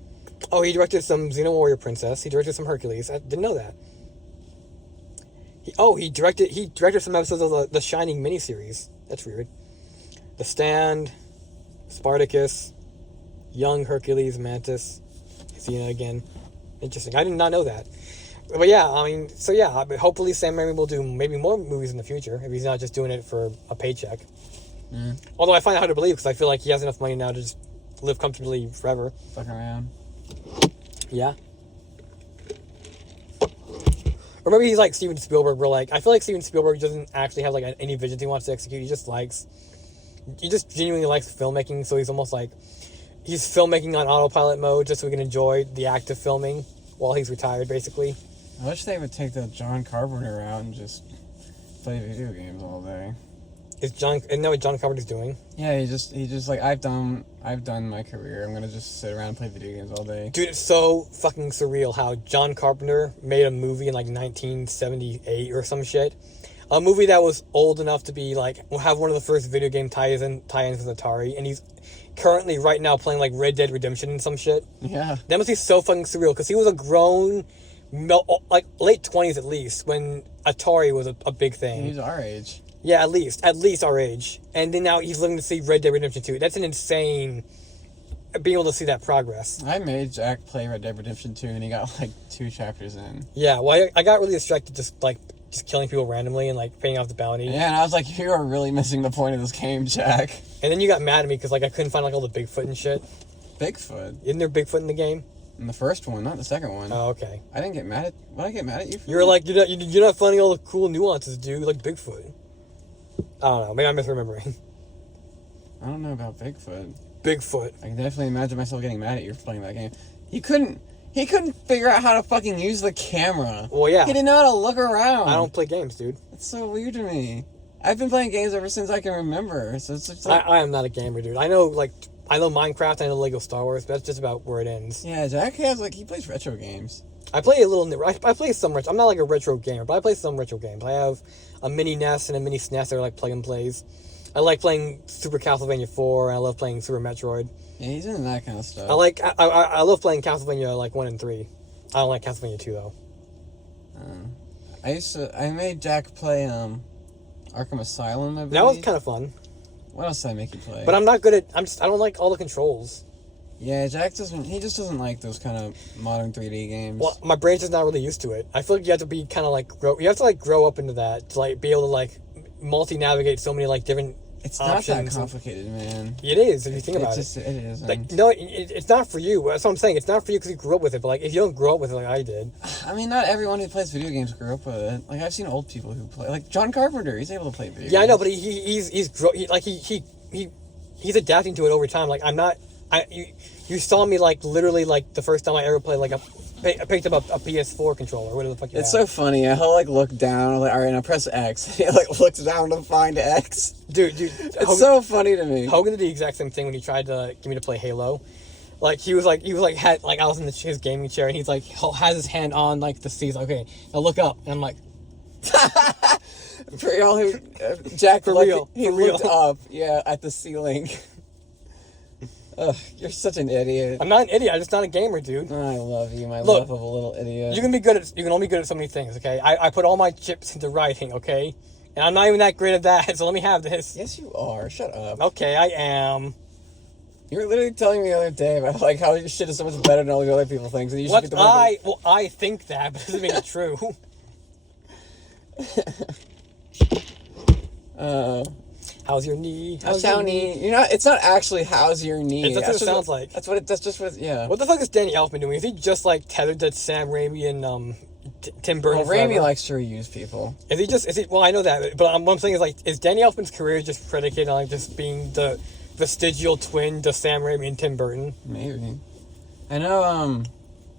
Oh, he directed some Xena Warrior Princess. He directed some Hercules. I didn't know that. He directed some episodes of the Shining miniseries. That's weird. The Stand, Spartacus, Young Hercules, Mantis, Xena again. Interesting. I did not know that. But yeah, I mean, so yeah, but hopefully Sam Raimi will do maybe more movies in the future if he's not just doing it for a paycheck. Mm. Although I find it hard to believe because I feel like he has enough money now to just live comfortably forever. Fuck around. Yeah. Or maybe he's like Steven Spielberg, where like I feel like Steven Spielberg doesn't actually have like any visions he wants to execute. He just genuinely likes filmmaking, so he's almost like he's filmmaking on autopilot mode just so he can enjoy the act of filming while he's retired, basically. I wish they would take the John Carpenter route and just play video games all day. Isn't that what John Carpenter's doing? Yeah, he just like I've done my career. I'm gonna just sit around and play video games all day. Dude, it's so fucking surreal how John Carpenter made a movie in like 1978 or some shit. A movie that was old enough to be like have one of the first video game tie-ins with Atari, and he's currently right now playing like Red Dead Redemption and some shit. Yeah, that must be so fucking surreal because he was a grown, like late 20s at least when Atari was a big thing. he's our age. Yeah, at least our age, and then now he's living to see Red Dead Redemption 2. That's an insane being able to see that progress. I made Jack play Red Dead Redemption 2, and he got like 2 chapters in. Yeah, well, I got really distracted just killing people randomly and like paying off the bounty. Yeah, and I was like, you are really missing the point of this game, Jack. And then you got mad at me because like I couldn't find like all the Bigfoot and shit. Bigfoot? Isn't there Bigfoot in the game? In the first one, not the second one. Oh, okay. I didn't get mad at... What did I get mad at you for? You were like, you're not finding all the cool nuances, dude, like Bigfoot. I don't know, maybe I'm misremembering. I don't know about Bigfoot. Bigfoot. I can definitely imagine myself getting mad at you for playing that game. He couldn't figure out how to fucking use the camera. Well, yeah. He didn't know how to look around. I don't play games, dude. It's so weird to me. I've been playing games ever since I can remember. So it's just like... I am not a gamer, dude. I know Minecraft, I know Lego Star Wars, but that's just about where it ends. Yeah, Jack has, like, he plays retro games. I play a little... I play some retro... I'm not like a retro gamer, but I play some retro games. I have a mini NES and a mini SNES that are like plug-and-plays. I like playing Super Castlevania 4, and I love playing Super Metroid. Yeah, he's into that kind of stuff. I love playing Castlevania, like, 1 and 3. I don't like Castlevania 2, though. I made Jack play, Arkham Asylum, I believe. That was kind of fun. What else did I make you play? But I'm not good at... I don't like all the controls. Yeah, Jack just doesn't like those kind of modern 3D games. Well, my brain's just not really used to it. I feel like you have to be kind of like you have to like grow up into that to like be able to like multi-navigate so many like different It's options. not that complicated, man. It is if you think about it. It is. Like no, it's not for you. That's what I'm saying. It's not for you because you grew up with it. But like if you don't grow up with it like I did, I mean, not everyone who plays video games grew up with it. Like I've seen old people who play, like John Carpenter. He's able to play video games. Yeah, I know, but he's adapting to it over time. Like I'm not. You saw me like literally like the first time I ever played like I picked up a PS4 controller, whatever the fuck you It's have. so funny. He'll like look down. I'm like, all right, now press X. He like looks down to find X. Dude, it's so funny to me. Hogan did the exact same thing when he tried to get me to play Halo. Like he was like I was in his gaming chair and he's like has his hand on like the seat. Like, okay, now look up, and I'm like, for y'all who Jack for looked, real, he for looked real. up, at the ceiling. Ugh, you're such an idiot. I'm not an idiot. I'm just not a gamer, dude. I love you, my Look, love of a little idiot. You can only be good at so many things, okay? I put all my chips into writing, okay? And I'm not even that great at that, so let me have this. Yes, you are. Shut up. Okay, I am. You were literally telling me the other day about like how your shit is so much better than all the other people things, and you should get the one. I think that, but it doesn't make it true. How's your knee? How's your knee? It's not actually how's your knee. That's what it sounds like. That's just what. Yeah. What the fuck is Danny Elfman doing? Is he just like tethered to Sam Raimi and Tim Burton? Well, Raimi likes to reuse people. Is he? Well, I know that, but what I'm saying is like, is Danny Elfman's career just predicated on like just being the vestigial twin to Sam Raimi and Tim Burton? Maybe. I know.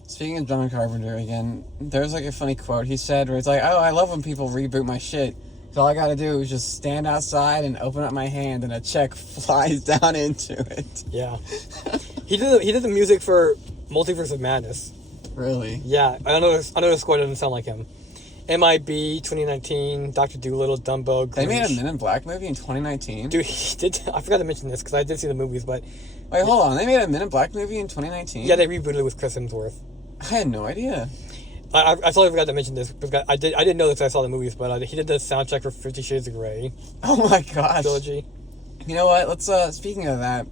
Speaking of John Carpenter again, there's like a funny quote he said where it's like, "Oh, I love when people reboot my shit. So all I gotta do is just stand outside and open up my hand, and a check flies down into it." Yeah, he did the music for Multiverse of Madness. Really? Yeah, I know the score doesn't sound like him. MIB 2019, Dr. Dolittle, Dumbo. Grinch. They made a Men in Black movie in 2019. Dude, he did. I forgot to mention this because I did see the movies, but wait, hold on. They made a Men in Black movie in 2019. Yeah, they rebooted it with Chris Hemsworth. I had no idea. I totally forgot to mention this because I didn't know this because I saw the movies, but he did the soundtrack for 50 Shades of Grey. Oh my gosh. Trilogy. You know what? Let's speaking of that,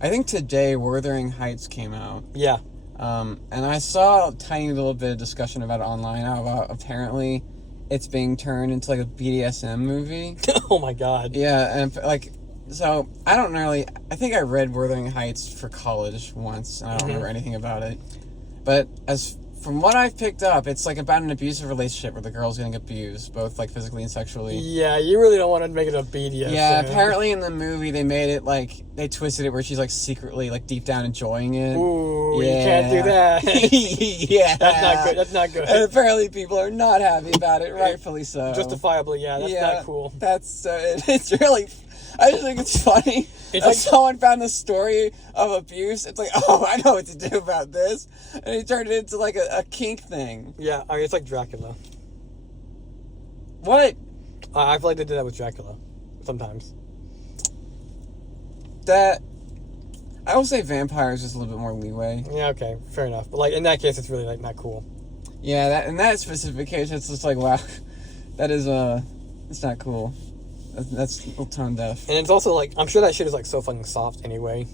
I think today Wuthering Heights came out. Yeah. And I saw a tiny little bit of discussion about it online about apparently it's being turned into like a BDSM movie. Oh my god. Yeah, and like, so I don't really. I think I read Wuthering Heights for college once, and I don't remember anything about it. But from what I've picked up, it's like about an abusive relationship where the girl's getting abused, both like physically and sexually. Yeah, you really don't want to make it a BDSM. Yeah, apparently in the movie they made it like they twisted it where she's like secretly like deep down enjoying it. Ooh, you can't do that. Yeah, that's not good. That's not good. And apparently people are not happy about it, rightfully so. Justifiably, yeah. That's not cool. That's it's really. I just think it's funny. It's like someone found the story of abuse. It's like, oh, I know what to do about this, and he turned it into like a kink thing. Yeah, I mean, it's like Dracula. What? I feel like they did that with Dracula, sometimes. That I would say vampires is a little bit more leeway. Yeah, okay, fair enough. But like in that case, it's really like not cool. Yeah, that in that specific case, it's just like, wow, that is it's not cool. That's a little tone deaf. And it's also like, I'm sure that shit is like so fucking soft anyway.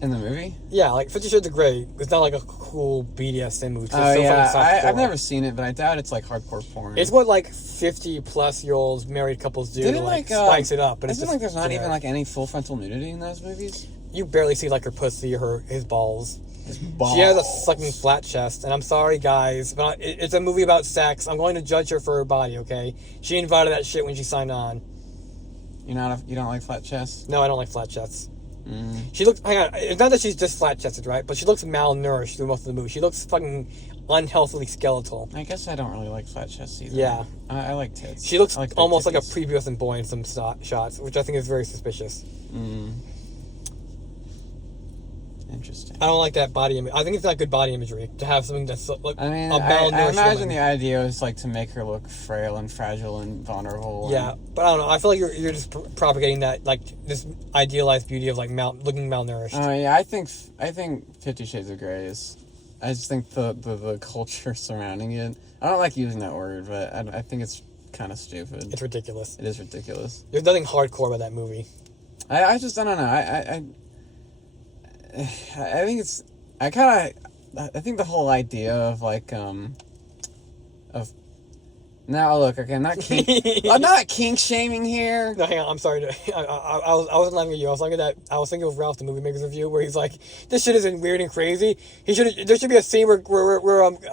In the movie? Yeah, like 50 Shades of Grey. It's not like a cool BDSM movie. It's Oh so yeah, fucking soft. I've never seen it, but I doubt it's like hardcore porn. It's what like 50-plus-year-olds married couples do to like spice it up. But it's just like there's not generic. even like any full frontal nudity in those movies. You barely see like her pussy or his balls. His balls. She has a fucking flat chest, and I'm sorry guys, but it's a movie about sex. I'm going to judge her for her body, okay? She invited that shit when she signed on. You don't like flat chests? No, I don't like flat chests. She looks. Hang on, it's not that she's just flat chested, right? But she looks malnourished through most of the movie. She looks fucking unhealthily skeletal. I guess I don't really like flat chests either. Yeah, I like tits. She looks like almost like a titties. prepubescent boy in some shots, which I think is very suspicious. Interesting. I don't like that body image. I think it's not good body imagery to have something that's like I mean, a malnourished I imagine woman. the idea is like to make her look frail and fragile and vulnerable. Yeah, but I don't know. I feel like you're just propagating that like this idealized beauty of like looking malnourished. Oh yeah, I think 50 Shades of Grey is. I just think the culture surrounding it. I don't like using that word, but I think it's kind of stupid. It's ridiculous. It is ridiculous. There's nothing hardcore about that movie. I just I don't know. I think it's I think the whole idea of like of now look, okay, I'm not kink shaming here. No, hang on. I'm sorry. I wasn't laughing at you. I was thinking of Ralph the Movie Maker's review where he's like, "This shit isn't weird and crazy." There should be a scene where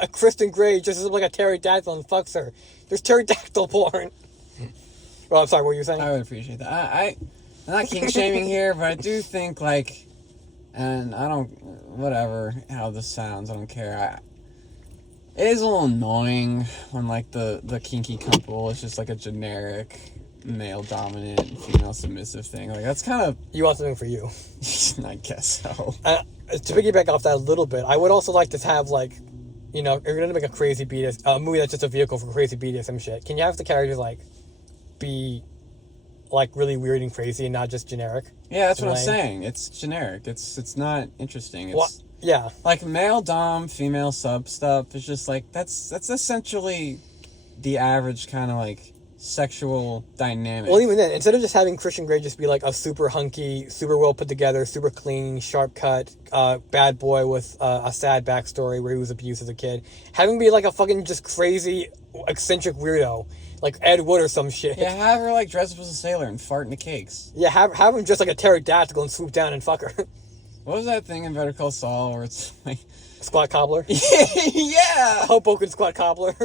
a Kristen Grey dresses up like a pterodactyl and fucks her. There's pterodactyl porn. Well, I'm sorry. What were you saying? I would appreciate that. I'm not kink shaming here, but I do think like. And I don't, whatever, how this sounds, I don't care. It is a little annoying when, like, the kinky couple is just, like, a generic male-dominant, female-submissive thing. Like, that's kind of... You want something for you. I guess so. To piggyback off that a little bit, I would also like to have, like, you know, if you're going to make a crazy BDSM, a movie that's just a vehicle for crazy BDSM shit, can you have the characters, like, be... like really weird and crazy and not just generic? Yeah, that's what I'm saying. It's generic. It's not interesting. It's well, yeah. Like male dom, female sub stuff is just like that's essentially the average kind of like sexual dynamic. Well, even then, instead of just having Christian Grey just be like a super hunky, super well put together, super clean, sharp cut, bad boy with a sad backstory where he was abused as a kid, having be like a fucking just crazy, eccentric weirdo. Like Ed Wood or some shit. Yeah, have her like dress up as a sailor and fart into cakes. Yeah, have him dress like a pterodactyl and swoop down and fuck her. What was that thing in Better Call Saul where it's like... Squat cobbler? Yeah! Hoboken squat cobbler.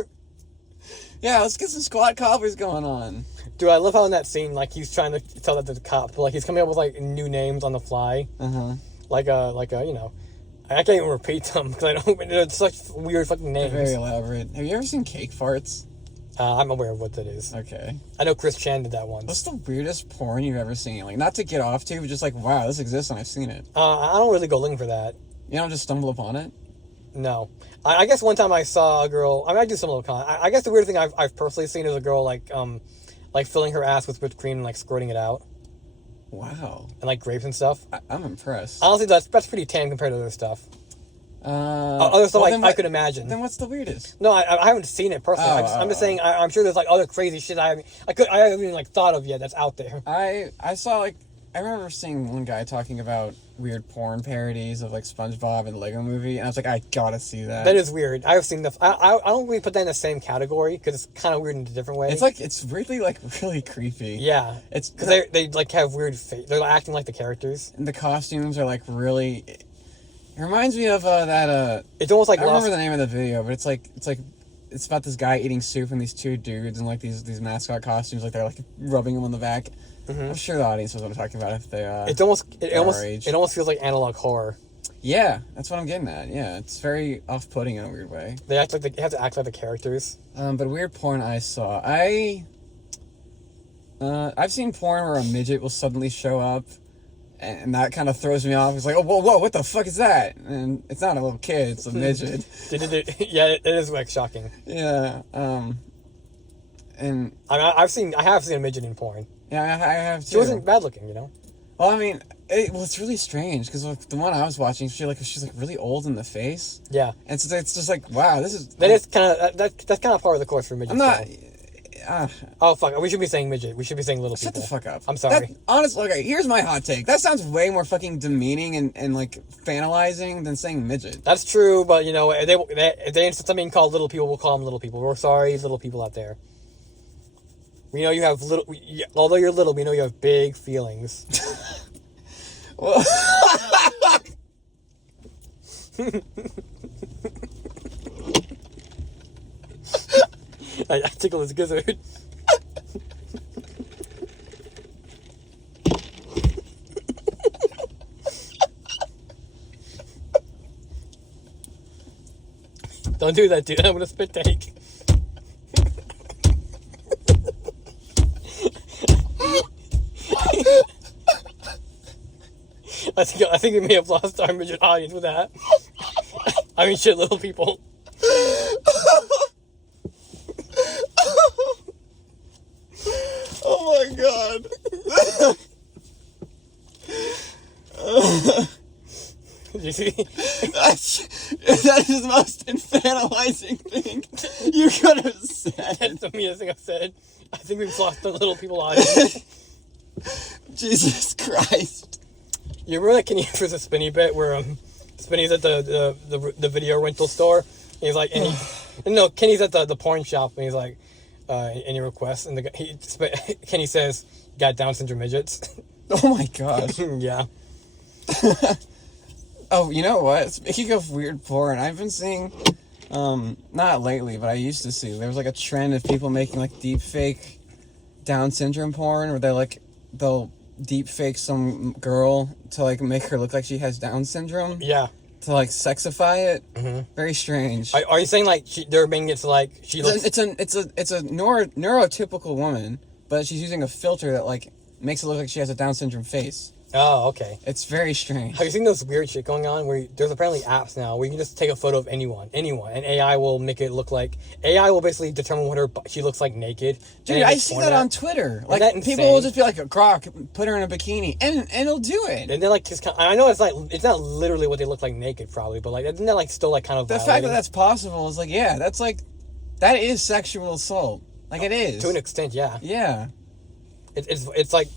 Yeah, let's get some squat cobblers going on. Dude, I love how in that scene, like, he's trying to tell that to the cop, but, like, he's coming up with, like, new names on the fly. Uh-huh. Like, you know... I can't even repeat them, because I don't... They're such weird fucking names. They're very elaborate. Have you ever seen cake farts? I'm aware of what that is. Okay. I know Chris Chan did that once. What's the weirdest porn you've ever seen? Like, not to get off to, but just like, wow, this exists and I've seen it. I don't really go looking for that. You don't just stumble upon it? No. I guess one time I saw a girl... I mean, I do some little con. I guess the weird thing I've personally seen is a girl, like filling her ass with whipped cream and, like, squirting it out. Wow. And, like, grapes and stuff. I'm impressed. Honestly, that's pretty tame compared to other stuff. Other stuff I could imagine. Then what's the weirdest? No, I haven't seen it personally. I'm just saying I'm sure there's like other crazy shit I haven't even like thought of yet that's out there. I saw like I remember seeing one guy talking about weird porn parodies of like SpongeBob and Lego Movie, and I was like, I gotta see that. That is weird. I've seen the. I don't really put that in the same category because it's kind of weird in a different way. It's weirdly like really creepy. Yeah, it's because they like have weird face. They're acting like the characters. And the costumes are like really. It reminds me of that. It's almost like I don't remember the name of the video, but it's about this guy eating soup and these two dudes in like these mascot costumes, like they're like rubbing him on the back. Mm-hmm. I'm sure the audience knows what I'm talking about if they. It almost feels like analog horror. Yeah, that's what I'm getting at. Yeah, it's very off-putting in a weird way. They have to act like the characters. But weird porn I saw. I've seen porn where a midget will suddenly show up, and that kind of throws me off. It's like, oh, whoa, what the fuck is that? And it's not a little kid; it's a midget. Yeah, it is like shocking. Yeah. And I have seen a midget in porn. Yeah, I have too. She wasn't bad looking, you know. Well, I mean, it's really strange because the one I was watching, she's like really old in the face. Yeah. And so it's just like, wow, this is. That's kind of part of the course for midget. I'm not. Oh fuck! We should be saying midget. We should be saying little people. Shut the fuck up. I'm sorry. Honestly, okay, here's my hot take. That sounds way more fucking demeaning and like fanalizing than saying midget. That's true, but you know, if they insist on being called little people, we'll call them little people. We're sorry, little people out there. We know you have although you're little, we know you have big feelings. Well, I tickle his gizzard. Don't do that, dude. I'm gonna spit take. I think we may have lost our midget audience with that. I mean, shit, little people. Oh my god. Did you see? That is the most infantilizing thing you could have said. That's the meanest thing I've said. I think we've lost the little people audience. Jesus Christ. You remember that Kenny for the Spinny bit where Spinny's at the video rental store and he's like, Kenny's at the porn shop and he's like, any requests? And Kenny says, got Down syndrome midgets. Oh my god. Yeah. Oh, you know what? Speaking of weird porn, I've been seeing, not lately, but I used to see, there was like a trend of people making like deep fake Down syndrome porn where they'll deep fake some girl to like make her look like she has Down syndrome. Yeah. To like sexify it. Mm-hmm. Very strange. Are you saying like they're making it to like she looks? It's a neurotypical woman, but she's using a filter that like makes it look like she has a Down syndrome face. Oh, okay. It's very strange. Have you seen those weird shit going on where there's apparently apps now where you can just take a photo of anyone, and AI will make it look like AI will basically determine what she looks like naked. Dude, I see that on Twitter. Like people will just be like, "Grok, put her in a bikini," and it'll do it. And they're like, just I know it's not literally what they look like naked, probably, but like isn't that like still like kind of the violating? fact that that's possible is like, yeah, that is sexual assault. Like it is to an extent, yeah. Yeah. It's like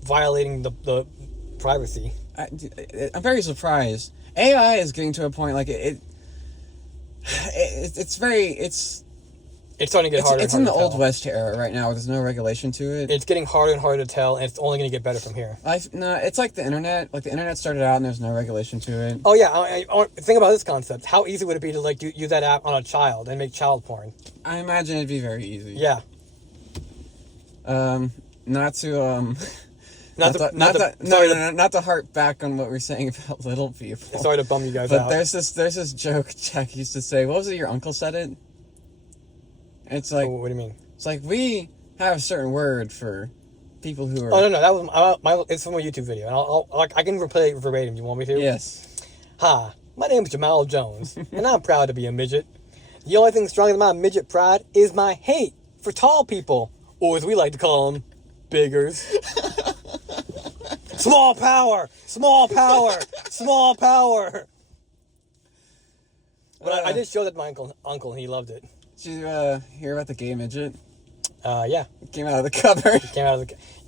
violating the privacy. I'm very surprised. AI is getting to a point like it's starting to get harder. It's in the Old West era right now where there's no regulation to it. It's getting harder and harder to tell, and it's only going to get better from here. No, it's like the internet. Like the internet started out and there's no regulation to it. Oh yeah, think about this concept. How easy would it be to like use that app on a child and make child porn? I imagine it'd be very easy. Yeah. Not to harp back on what we're saying about little people. Sorry to bum you guys But out. there's this joke Jack used to say. What was it? Your uncle said it. It's like. What do you mean? It's like we have a certain word for people who are. Oh no, that was it's from a YouTube video, and I can replay it verbatim. You want me to? Yes. Hi, my name is Jamal Jones, and I'm proud to be a midget. The only thing stronger than my midget pride is my hate for tall people, or as we like to call them, biggers. Small power, small power, small power. But I did show that to my uncle, and he loved it. Did you hear about the gay midget? Yeah. It came out of the cupboard.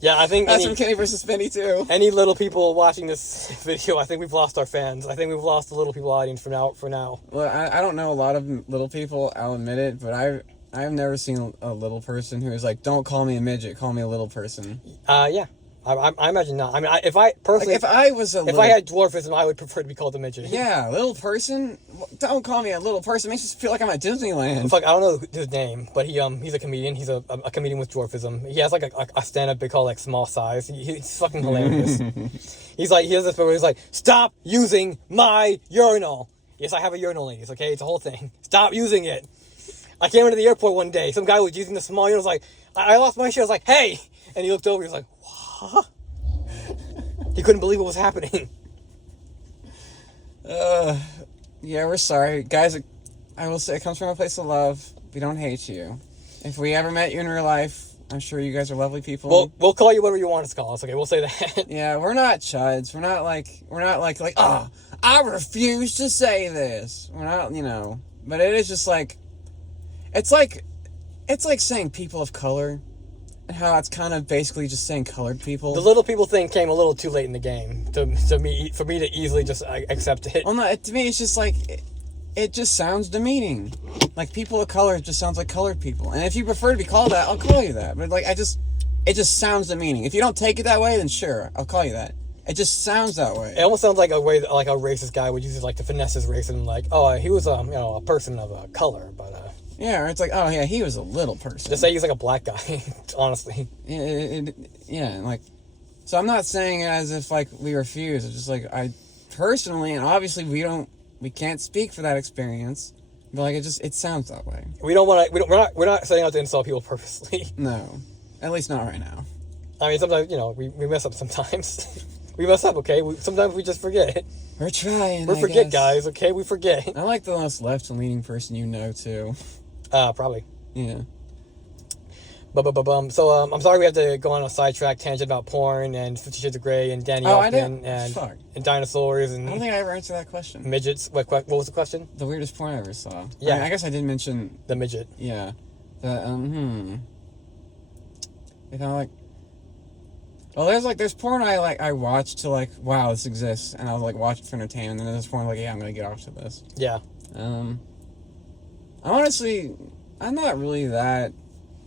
Yeah, I think That's from Kenny vs. Penny too. any little people watching this video, I think we've lost our fans. I think we've lost the little people audience for now. Well, I don't know a lot of little people, I'll admit it, but I've never seen a little person who is like, don't call me a midget, call me a little person. Yeah. I imagine not. I mean, if I personally, Like, if I was a if I had dwarfism, I would prefer to be called a midget. Yeah, little person. Don't call me a little person. It makes me feel like I'm at Disneyland. In fact, I don't know his name, but he's a comedian. He's a comedian with dwarfism. He has like a stand-up bit called like Small Size. He's fucking hilarious. He has this bit where he's like, "Stop using my urinal." Yes, I have a urinal, ladies. Okay, it's a whole thing. Stop using it. I came into the airport one day. Some guy was using the small urinal. I was like, I lost my shit. I was like, "Hey!" And he looked over. He was like, "What?" He couldn't believe what was happening. Yeah, we're sorry. Guys, I will say it comes from a place of love. We don't hate you. If we ever met you in real life, I'm sure you guys are lovely people. We'll call you whatever you want us to call us, okay? We'll say that. Yeah, we're not chuds. We're not like, I refuse to say this. We're not, but it is just like, it's like saying people of color. How it's kind of basically just saying colored people. The little people thing came a little too late in the game for me to easily just accept it. Well, no, to me it's just like it just sounds demeaning. Like people of color just sounds like colored people. And if you prefer to be called that, I'll call you that. But like it just sounds demeaning. If you don't take it that way, then sure, I'll call you that. It just sounds that way. It almost sounds like a way that, like a racist guy would use it like to finesse his racism, like, oh, he was a person of color, but yeah, or it's like, oh yeah, he was a little person. Just say he's like a black guy, honestly. Yeah, like, so I'm not saying it as if like we refuse. It's just like I personally, and obviously we can't speak for that experience, but like it sounds that way. We're not setting out to insult people purposely. No, at least not right now. I mean, sometimes we mess up. Sometimes we mess up. Okay, sometimes we just forget. We're trying. We forget, guys. Okay, we forget. I'm like the most left-leaning person too. Probably. Yeah. So, I'm sorry we have to go on a sidetrack tangent about porn and 50 Shades of Grey and Danny Elfman and dinosaurs and... I don't think I ever answered that question. Midgets. What was the question? The weirdest porn I ever saw. Yeah. I guess I did mention... The midget. Yeah. If I'm like... Well, there's porn I watch to like, wow, this exists, and I'll like watch it for entertainment, and then there's porn like, yeah, I'm gonna get off to this. Yeah. Honestly, I'm not really that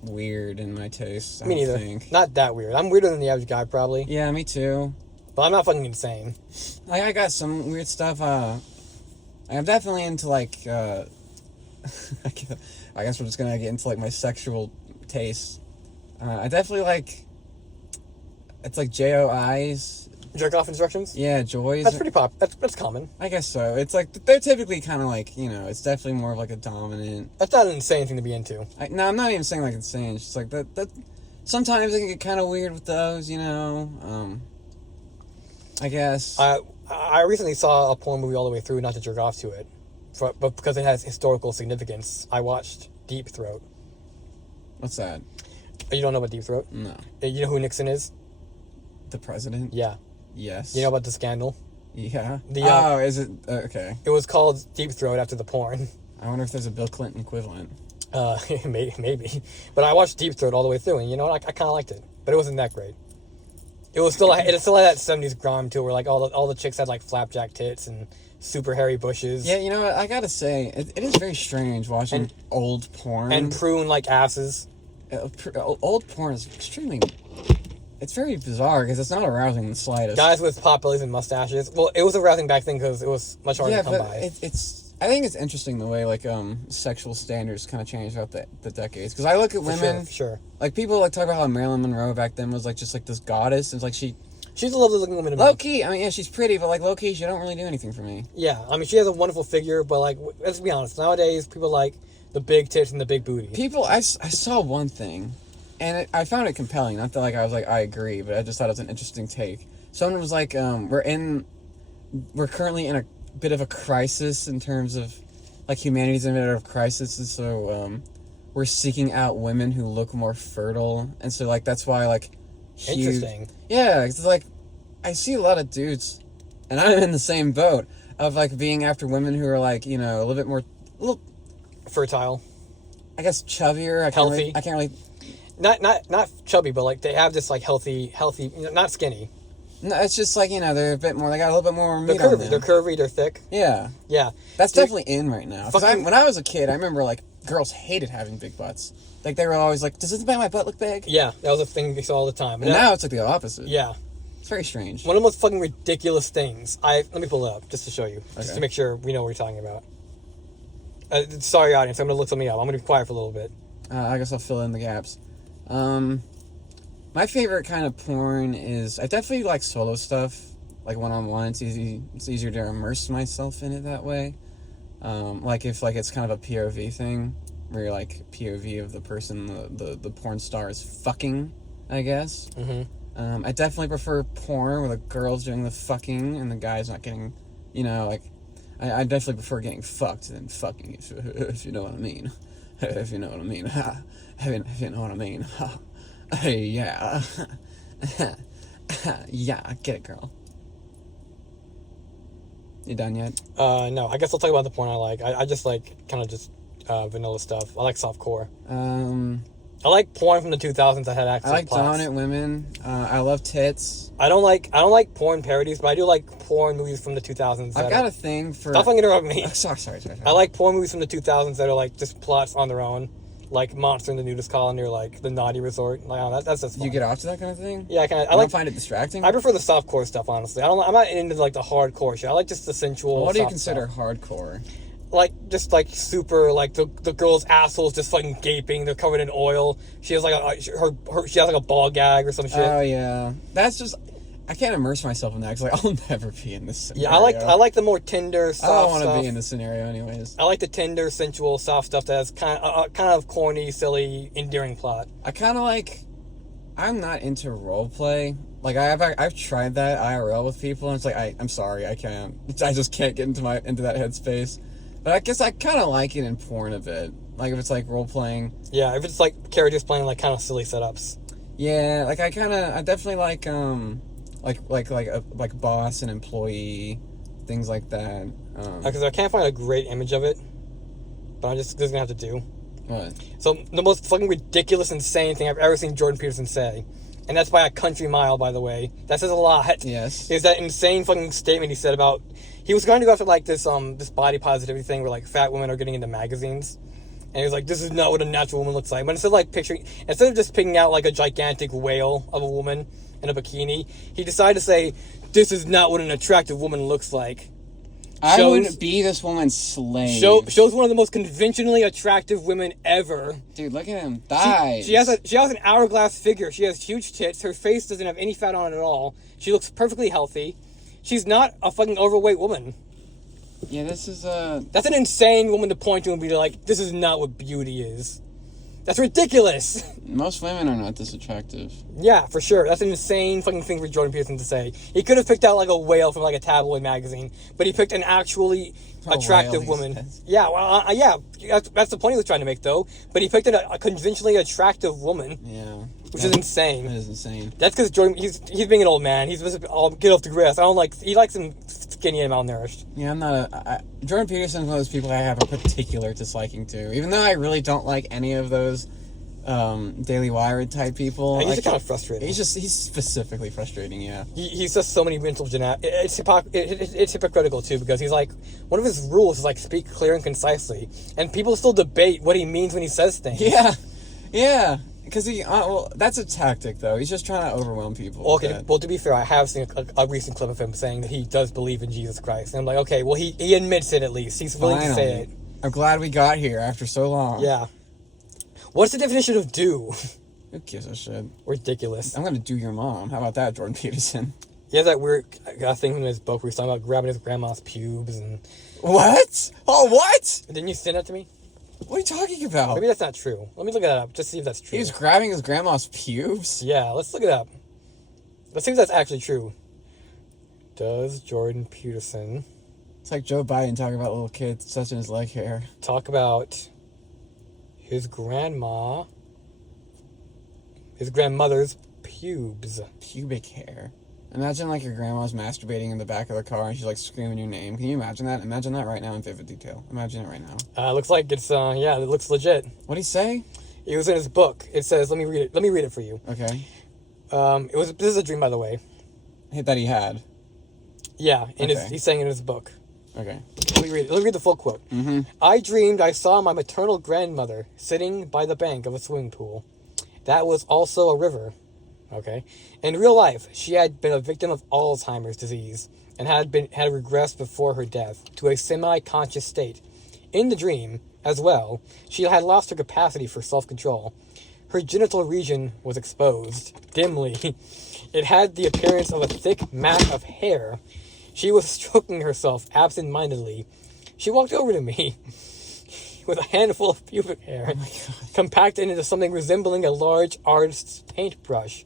weird in my taste. Me neither. Not that weird. I'm weirder than the average guy, probably. Yeah, me too. But I'm not fucking insane. Like, I got some weird stuff. I'm definitely into like. I guess we're just gonna get into like my sexual taste. I definitely like. It's like JOIs. Jerk off instructions? Yeah, joys. That's pretty that's common. I guess so. It's like, they're typically kind of like, it's definitely more of like a dominant... That's not an insane thing to be into. No, I'm not even saying like insane. It's just like, that sometimes it can get kind of weird with those, I guess. I recently saw a porn movie all the way through, not to jerk off to it, but because it has historical significance. I watched Deep Throat. What's that? You don't know about Deep Throat? No. You know who Nixon is? The president? Yeah. Yes. You know about the scandal? Yeah. Is it? Okay. It was called Deep Throat after the porn. I wonder if there's a Bill Clinton equivalent. Maybe. But I watched Deep Throat all the way through, and you know what? I kind of liked it. But it wasn't that great. It still had that 70s grime to it, where like all the chicks had like flapjack tits and super hairy bushes. Yeah, you know what? I gotta say, it is very strange watching old porn. And prune like asses. Old porn is extremely... It's very bizarre because it's not arousing in the slightest. Guys with pot bellies and mustaches. Well, it was arousing back then because it was much harder to come by. I think it's interesting the way like sexual standards kind of changed throughout the decades. Because I look at women, for sure. Like people like talk about how Marilyn Monroe back then was like just like this goddess. It's like she's a lovely looking woman to me. Low key, I mean, yeah, she's pretty, but like low key, she don't really do anything for me. Yeah, I mean, she has a wonderful figure, but like, let's be honest. Nowadays, people like the big tits and the big booty. I saw one thing. And I found it compelling. Not that like I was like, I agree, but I just thought it was an interesting take. Someone was like, we're currently in a bit of a crisis in terms of like humanity's in a bit of a crisis, and so we're seeking out women who look more fertile, and so like that's why like interesting. Yeah, it's like I see a lot of dudes, and I'm in the same boat of like being after women who are like a little bit more fertile. I guess chubbier. Healthy. I can't really. not chubby, but like they have this like healthy, not skinny. No, it's just like, they're a bit more, they got a little bit more meat They're curvy. on them. They're curvy. They're thick. Yeah. Yeah. That's definitely in right now. Fucking, when I was a kid, I remember, like, girls hated having big butts. Like, they were always like, does this make my butt look big? Yeah, that was a thing we saw all the time. And now it's like the opposite. Yeah. It's very strange. One of the most fucking ridiculous things. Let me pull it up just to show you. Just to make sure we know what you're talking about. Sorry, audience. I'm going to look something up. I'm going to be quiet for a little bit. I guess I'll fill in the gaps. My favorite kind of porn is... I definitely like solo stuff. Like one-on-one. It's easier to immerse myself in it that way. Like if like it's kind of a POV thing. Where you're like POV of the person the porn star is fucking, I guess. Mm-hmm. I definitely prefer porn where the girl's doing the fucking and the guy's not getting, like... I definitely prefer getting fucked than fucking, if you know what I mean. If you know what I mean. If you know what I mean. Hey, yeah. Yeah, get it, girl. You done yet? No. I guess I'll talk about the porn I like. I just like kind of just vanilla stuff. I like softcore. I like porn from the 2000s that had access. I like plots. dominant women. I love tits. I don't like porn parodies, but I do like porn movies from the 2000s. I've got a thing for... Stop fucking interrupting me. Sorry. I like porn movies from the 2000s that are like just plots on their own. Like Monster in the Nudist Colony or like The Naughty Resort. Like, oh, that's just fun. You get off to that kind of thing? Yeah, I don't find it distracting? I prefer the softcore stuff, honestly. I'm not into like the hardcore shit. I like just the sensual Well, what do you consider stuff. Hardcore? Like, just like super, like the girl's asshole's just fucking gaping. They're covered in oil. She has like she has like a ball gag or some shit. Oh, yeah. That's just... I can't immerse myself in that because like, I'll never be in this scenario. Yeah, I like the more tender, soft I don't want stuff. to be in this scenario anyways. I like the tender, sensual, soft stuff that has kind of corny, silly, endearing plot. I kind of like... I'm not into roleplay. Like, I've tried that IRL with people, and it's like, I'm sorry, I can't. I just can't get into that headspace. But I guess I kind of like it in porn a bit. Like, if it's like role-playing. Yeah, if it's like characters playing like kind of silly setups. Yeah, like I definitely like like boss and employee, things like that. Because I can't find a great image of it, but I'm just gonna have to do. What? So the most fucking ridiculous, insane thing I've ever seen Jordan Peterson say, and that's by a country mile, by the way. That says a lot. Yes. Is that insane fucking statement he said about he was going to go after like this body positivity thing where like fat women are getting into magazines. And he was like, this is not what a natural woman looks like. But instead of just picking out like a gigantic whale of a woman in a bikini, he decided to say, this is not what an attractive woman looks like. I wouldn't be this woman's slave. Shows one of the most conventionally attractive women ever. Dude, look at him. Thighs. She has an hourglass figure. She has huge tits. Her face doesn't have any fat on it at all. She looks perfectly healthy. She's not a fucking overweight woman. Yeah, this is That's an insane woman to point to and be like, this is not what beauty is. That's ridiculous. Most women are not this attractive. Yeah, for sure. That's an insane fucking thing for Jordan Peterson to say. He could have picked out like a whale from like a tabloid magazine, but he picked an actually attractive woman. Yeah, well, yeah, that's the point he was trying to make though. But he picked a conventionally attractive woman. Yeah. Which is insane. That is insane. That's because Jordan, he's being an old man. He's supposed to get off the grass. He likes him skinny and malnourished. Yeah, I'm not Jordan Peterson's one of those people I have a particular disliking to. Even though I really don't like any of those Daily Wire type people. He's just kind of frustrating. He's specifically frustrating, yeah. He's just so many mental gymnastics. It's hypocritical too, because he's like, one of his rules is like speak clear and concisely, and people still debate what he means when he says things. Yeah. Because that's a tactic, though. He's just trying to overwhelm people. Okay, well, to be fair, I have seen a recent clip of him saying that he does believe in Jesus Christ. And I'm like, okay, well, he admits it at least. He's willing to say it. I'm glad we got here after so long. Yeah. What's the definition of do? Who gives a shit? Ridiculous. I'm going to do your mom. How about that, Jordan Peterson? He has that weird thing in his book where he's talking about grabbing his grandma's pubes and... What? Oh, what? Didn't you send that to me? What are you talking about? Maybe that's not true. Let me look that up, just see if that's true. He was grabbing his grandma's pubes? Yeah, let's look it up. Let's see if that's actually true. Does Jordan Peterson... It's like Joe Biden talking about little kids touching his leg hair. Talk about his grandmother's pubes. Pubic hair. Imagine like your grandma's masturbating in the back of the car and she's like screaming your name. Can you imagine that? Imagine that right now in vivid detail. Imagine it right now. Looks like it's, it looks legit. What'd he say? It was in his book. It says, let me read it. Let me read it for you. Okay. This is a dream, by the way. That he had. Yeah, Okay. he's saying in his book. Okay. Let me read the full quote. Mm-hmm. I dreamed I saw my maternal grandmother sitting by the bank of a swimming pool. That was also a river. Okay. In real life, she had been a victim of Alzheimer's disease and had regressed before her death to a semi-conscious state. In the dream, as well, she had lost her capacity for self-control. Her genital region was exposed, dimly. It had the appearance of a thick mat of hair. She was stroking herself absent-mindedly. She walked over to me with a handful of pubic hair, compacted into something resembling a large artist's paintbrush.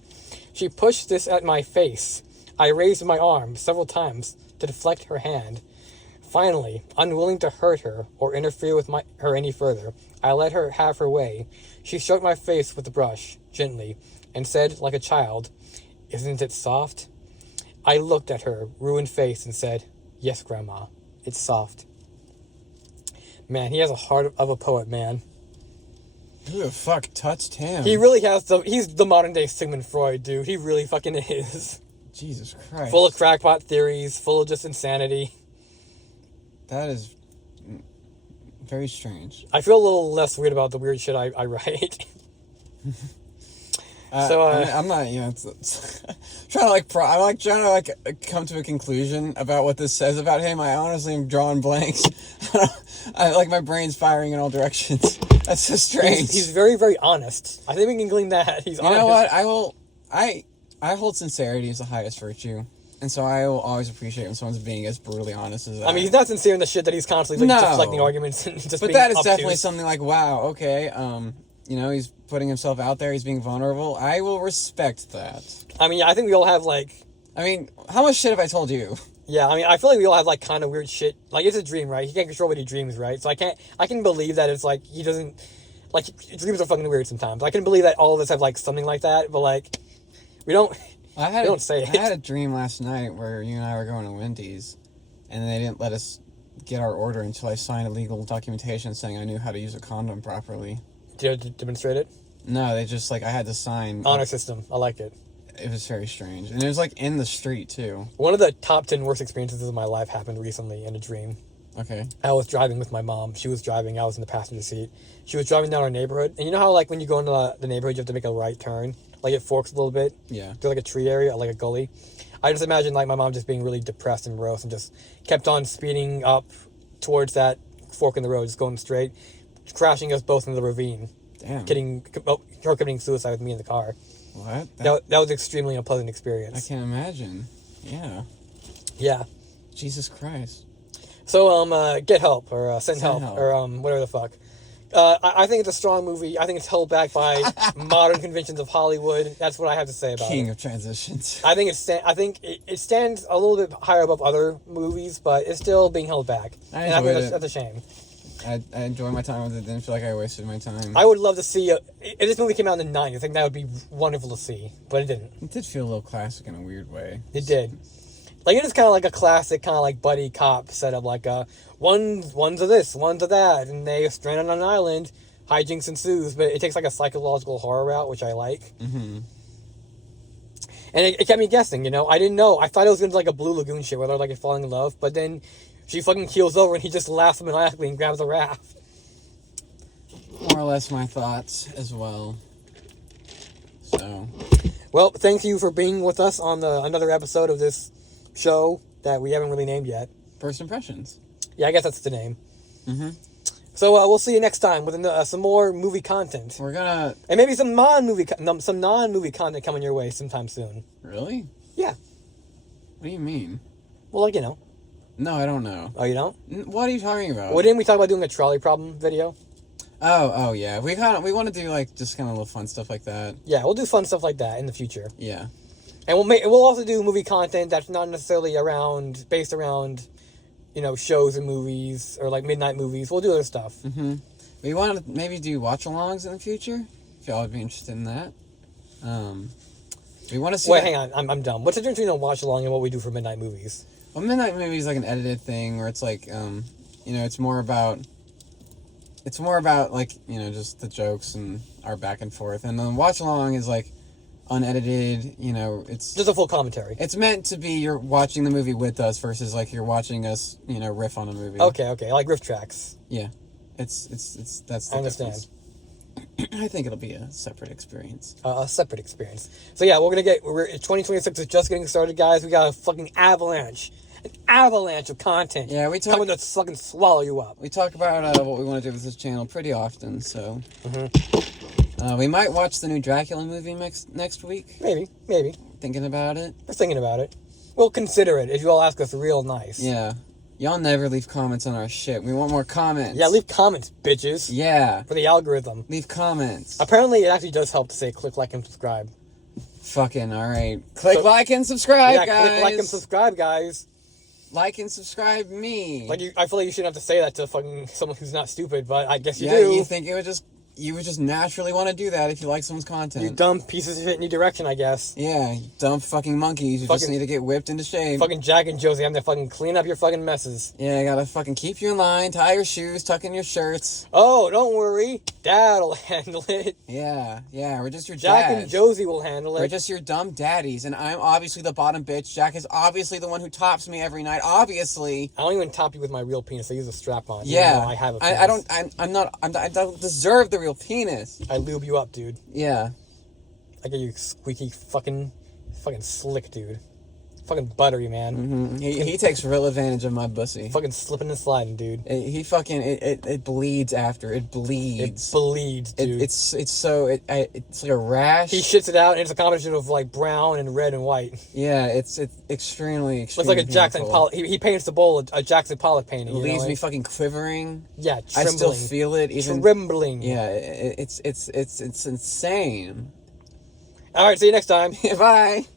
She pushed this at my face. I raised my arm several times to deflect her hand. Finally, unwilling to hurt her or interfere with her any further, I let her have her way. She stroked my face with the brush, gently, and said, like a child, "Isn't it soft?" I looked at her ruined face and said, "Yes, Grandma, it's soft." Man, he has a heart of a poet, man. Who the fuck touched him? He really has he's the modern day Sigmund Freud, dude. He really fucking is. Jesus Christ. Full of crackpot theories, full of just insanity. That is very strange. I feel a little less weird about the weird shit I write. I'm not, it's trying to come to a conclusion about what this says about him. I honestly am drawing blanks. My brain's firing in all directions. That's so strange. He's very, very honest. I think we can glean that. He's honest. You know what? I hold sincerity as the highest virtue. And so I will always appreciate when someone's being as brutally honest as that. I mean, he's not sincere in the shit that he's constantly deflecting arguments and just but being that is obtuse. definitely something like, wow, okay, he's putting himself out there, he's being vulnerable. I will respect that. I mean, I think we all have, how much shit have I told you? Yeah, I mean, I feel like we all have, kind of weird shit. It's a dream, right? He can't control what he dreams, right? So I can believe that it's, he doesn't, dreams are fucking weird sometimes. I can believe that all of us have, something like that, but, we don't... I don't say it. I had a dream last night where you and I were going to Wendy's, and they didn't let us get our order until I signed a legal documentation saying I knew how to use a condom properly. Did you demonstrate it? No, they just, I had to sign... Honor system. I like it. It was very strange. And it was, in the street, too. One of the top 10 worst experiences of my life happened recently in a dream. Okay. I was driving with my mom. She was driving. I was in the passenger seat. She was driving down our neighborhood. And you know how, when you go into the neighborhood, you have to make a right turn? It forks a little bit. Yeah. There's, a tree area, a gully. I just imagine, my mom just being really depressed and morose and just kept on speeding up towards that fork in the road, just going straight, crashing us both into the ravine. Damn. Her committing suicide with me in the car. What? That was extremely unpleasant experience. I can't imagine. Yeah. Yeah. Jesus Christ. So, get help, or send help, or whatever the fuck. I think it's a strong movie. I think it's held back by modern conventions of Hollywood. That's what I have to say about it. King of transitions. I think it stands a little bit higher above other movies, but it's still being held back. I enjoyed it. That's a shame. I enjoyed my time with it. Didn't feel like I wasted my time. I would love to see if this movie came out in the 90s. I think that would be wonderful to see, but it didn't. It did feel a little classic in a weird way. It did. It is kind of like a classic, kind of buddy cop setup, one's of this, one's of that, and they stranded on an island, hijinks ensues, but it takes a psychological horror route, which I like. Mm-hmm. And it kept me guessing, I didn't know. I thought it was going to be a Blue Lagoon shit where they're falling in love, but then she fucking keels over and he just laughs maniacally and grabs a raft. More or less my thoughts as well. So. Well, thank you for being with us on another episode of this show that we haven't really named yet. First impressions. Yeah, I guess that's the name. Mm-hmm. So we'll see you next time with some more movie content. We're gonna... And maybe some non-movie content coming your way sometime soon. Really? Yeah. What do you mean? Well, No, I don't know. Oh, you don't? What are you talking about? Well, didn't we talk about doing a trolley problem video? Oh, yeah. We want to do, just kind of little fun stuff like that. Yeah, we'll do fun stuff like that in the future. Yeah. And we'll also do movie content that's not necessarily based around, shows and movies or midnight movies. We'll do other stuff. Mm-hmm. We want to maybe do watch-alongs in the future, if y'all would be interested in that. We want to see... Wait, hang on. I'm dumb. What's the difference between a watch-along and what we do for midnight movies? Well, midnight movie is an edited thing where it's it's more about... it's more about, like, you know, just the jokes and our back and forth. And then watch along is, like, unedited, you know, it's... Just a full commentary. It's meant to be you're watching the movie with us versus, like, you're watching us, you know, riff on a movie. Okay, like riff tracks. Yeah. It's that's the I understand. difference. I think it'll be a separate experience. A separate experience. So yeah, 2026 is just getting started, guys. We got a fucking avalanche of content. Yeah, coming to fucking swallow you up. We talk about what we want to do with this channel pretty often, so we might watch the new Dracula movie next week. Maybe. Thinking about it. We're thinking about it. We'll consider it if you all ask us real nice. Yeah. Y'all never leave comments on our shit. We want more comments. Yeah, leave comments, bitches. Yeah. For the algorithm. Leave comments. Apparently, it actually does help to say click, like, and subscribe. Fucking alright. Click, like, and subscribe, guys. Click, like, and subscribe, guys. Like and subscribe me. Like, I feel like you shouldn't have to say that to fucking someone who's not stupid, but I guess you do. do. You think you would just naturally want to do that if you like someone's content. You dumb pieces of shit in your direction, I guess. Yeah, you dumb fucking monkeys who just need to get whipped into shape. Fucking Jack and Josie, I'm to fucking clean up your fucking messes. Yeah, I gotta fucking keep you in line, tie your shoes, tuck in your shirts. Oh, don't worry. Dad'll handle it. Yeah, we're just your Jack dads. and Josie will handle it. We're just your dumb daddies, and I'm obviously the bottom bitch. Jack is obviously the one who tops me every night, obviously. I don't even top you with my real penis. I use a strap-on. Yeah. I have a penis. I don't deserve the real penis. I lube you up, dude. Yeah. I get you squeaky fucking slick, dude. Fucking buttery, man. Mm-hmm. He takes real advantage of my pussy. Fucking slipping and sliding, dude. It bleeds after. It bleeds. It bleeds, dude. It's like a rash. He shits it out, and it's a combination of, like, brown and red and white. Yeah, it's extremely It's like a Jackson Pollock. He paints the bowl a Jackson Pollock painting. It leaves me fucking quivering. Yeah, trembling. I still feel it. Even trembling. Yeah, it's insane. All right, see you next time. Bye.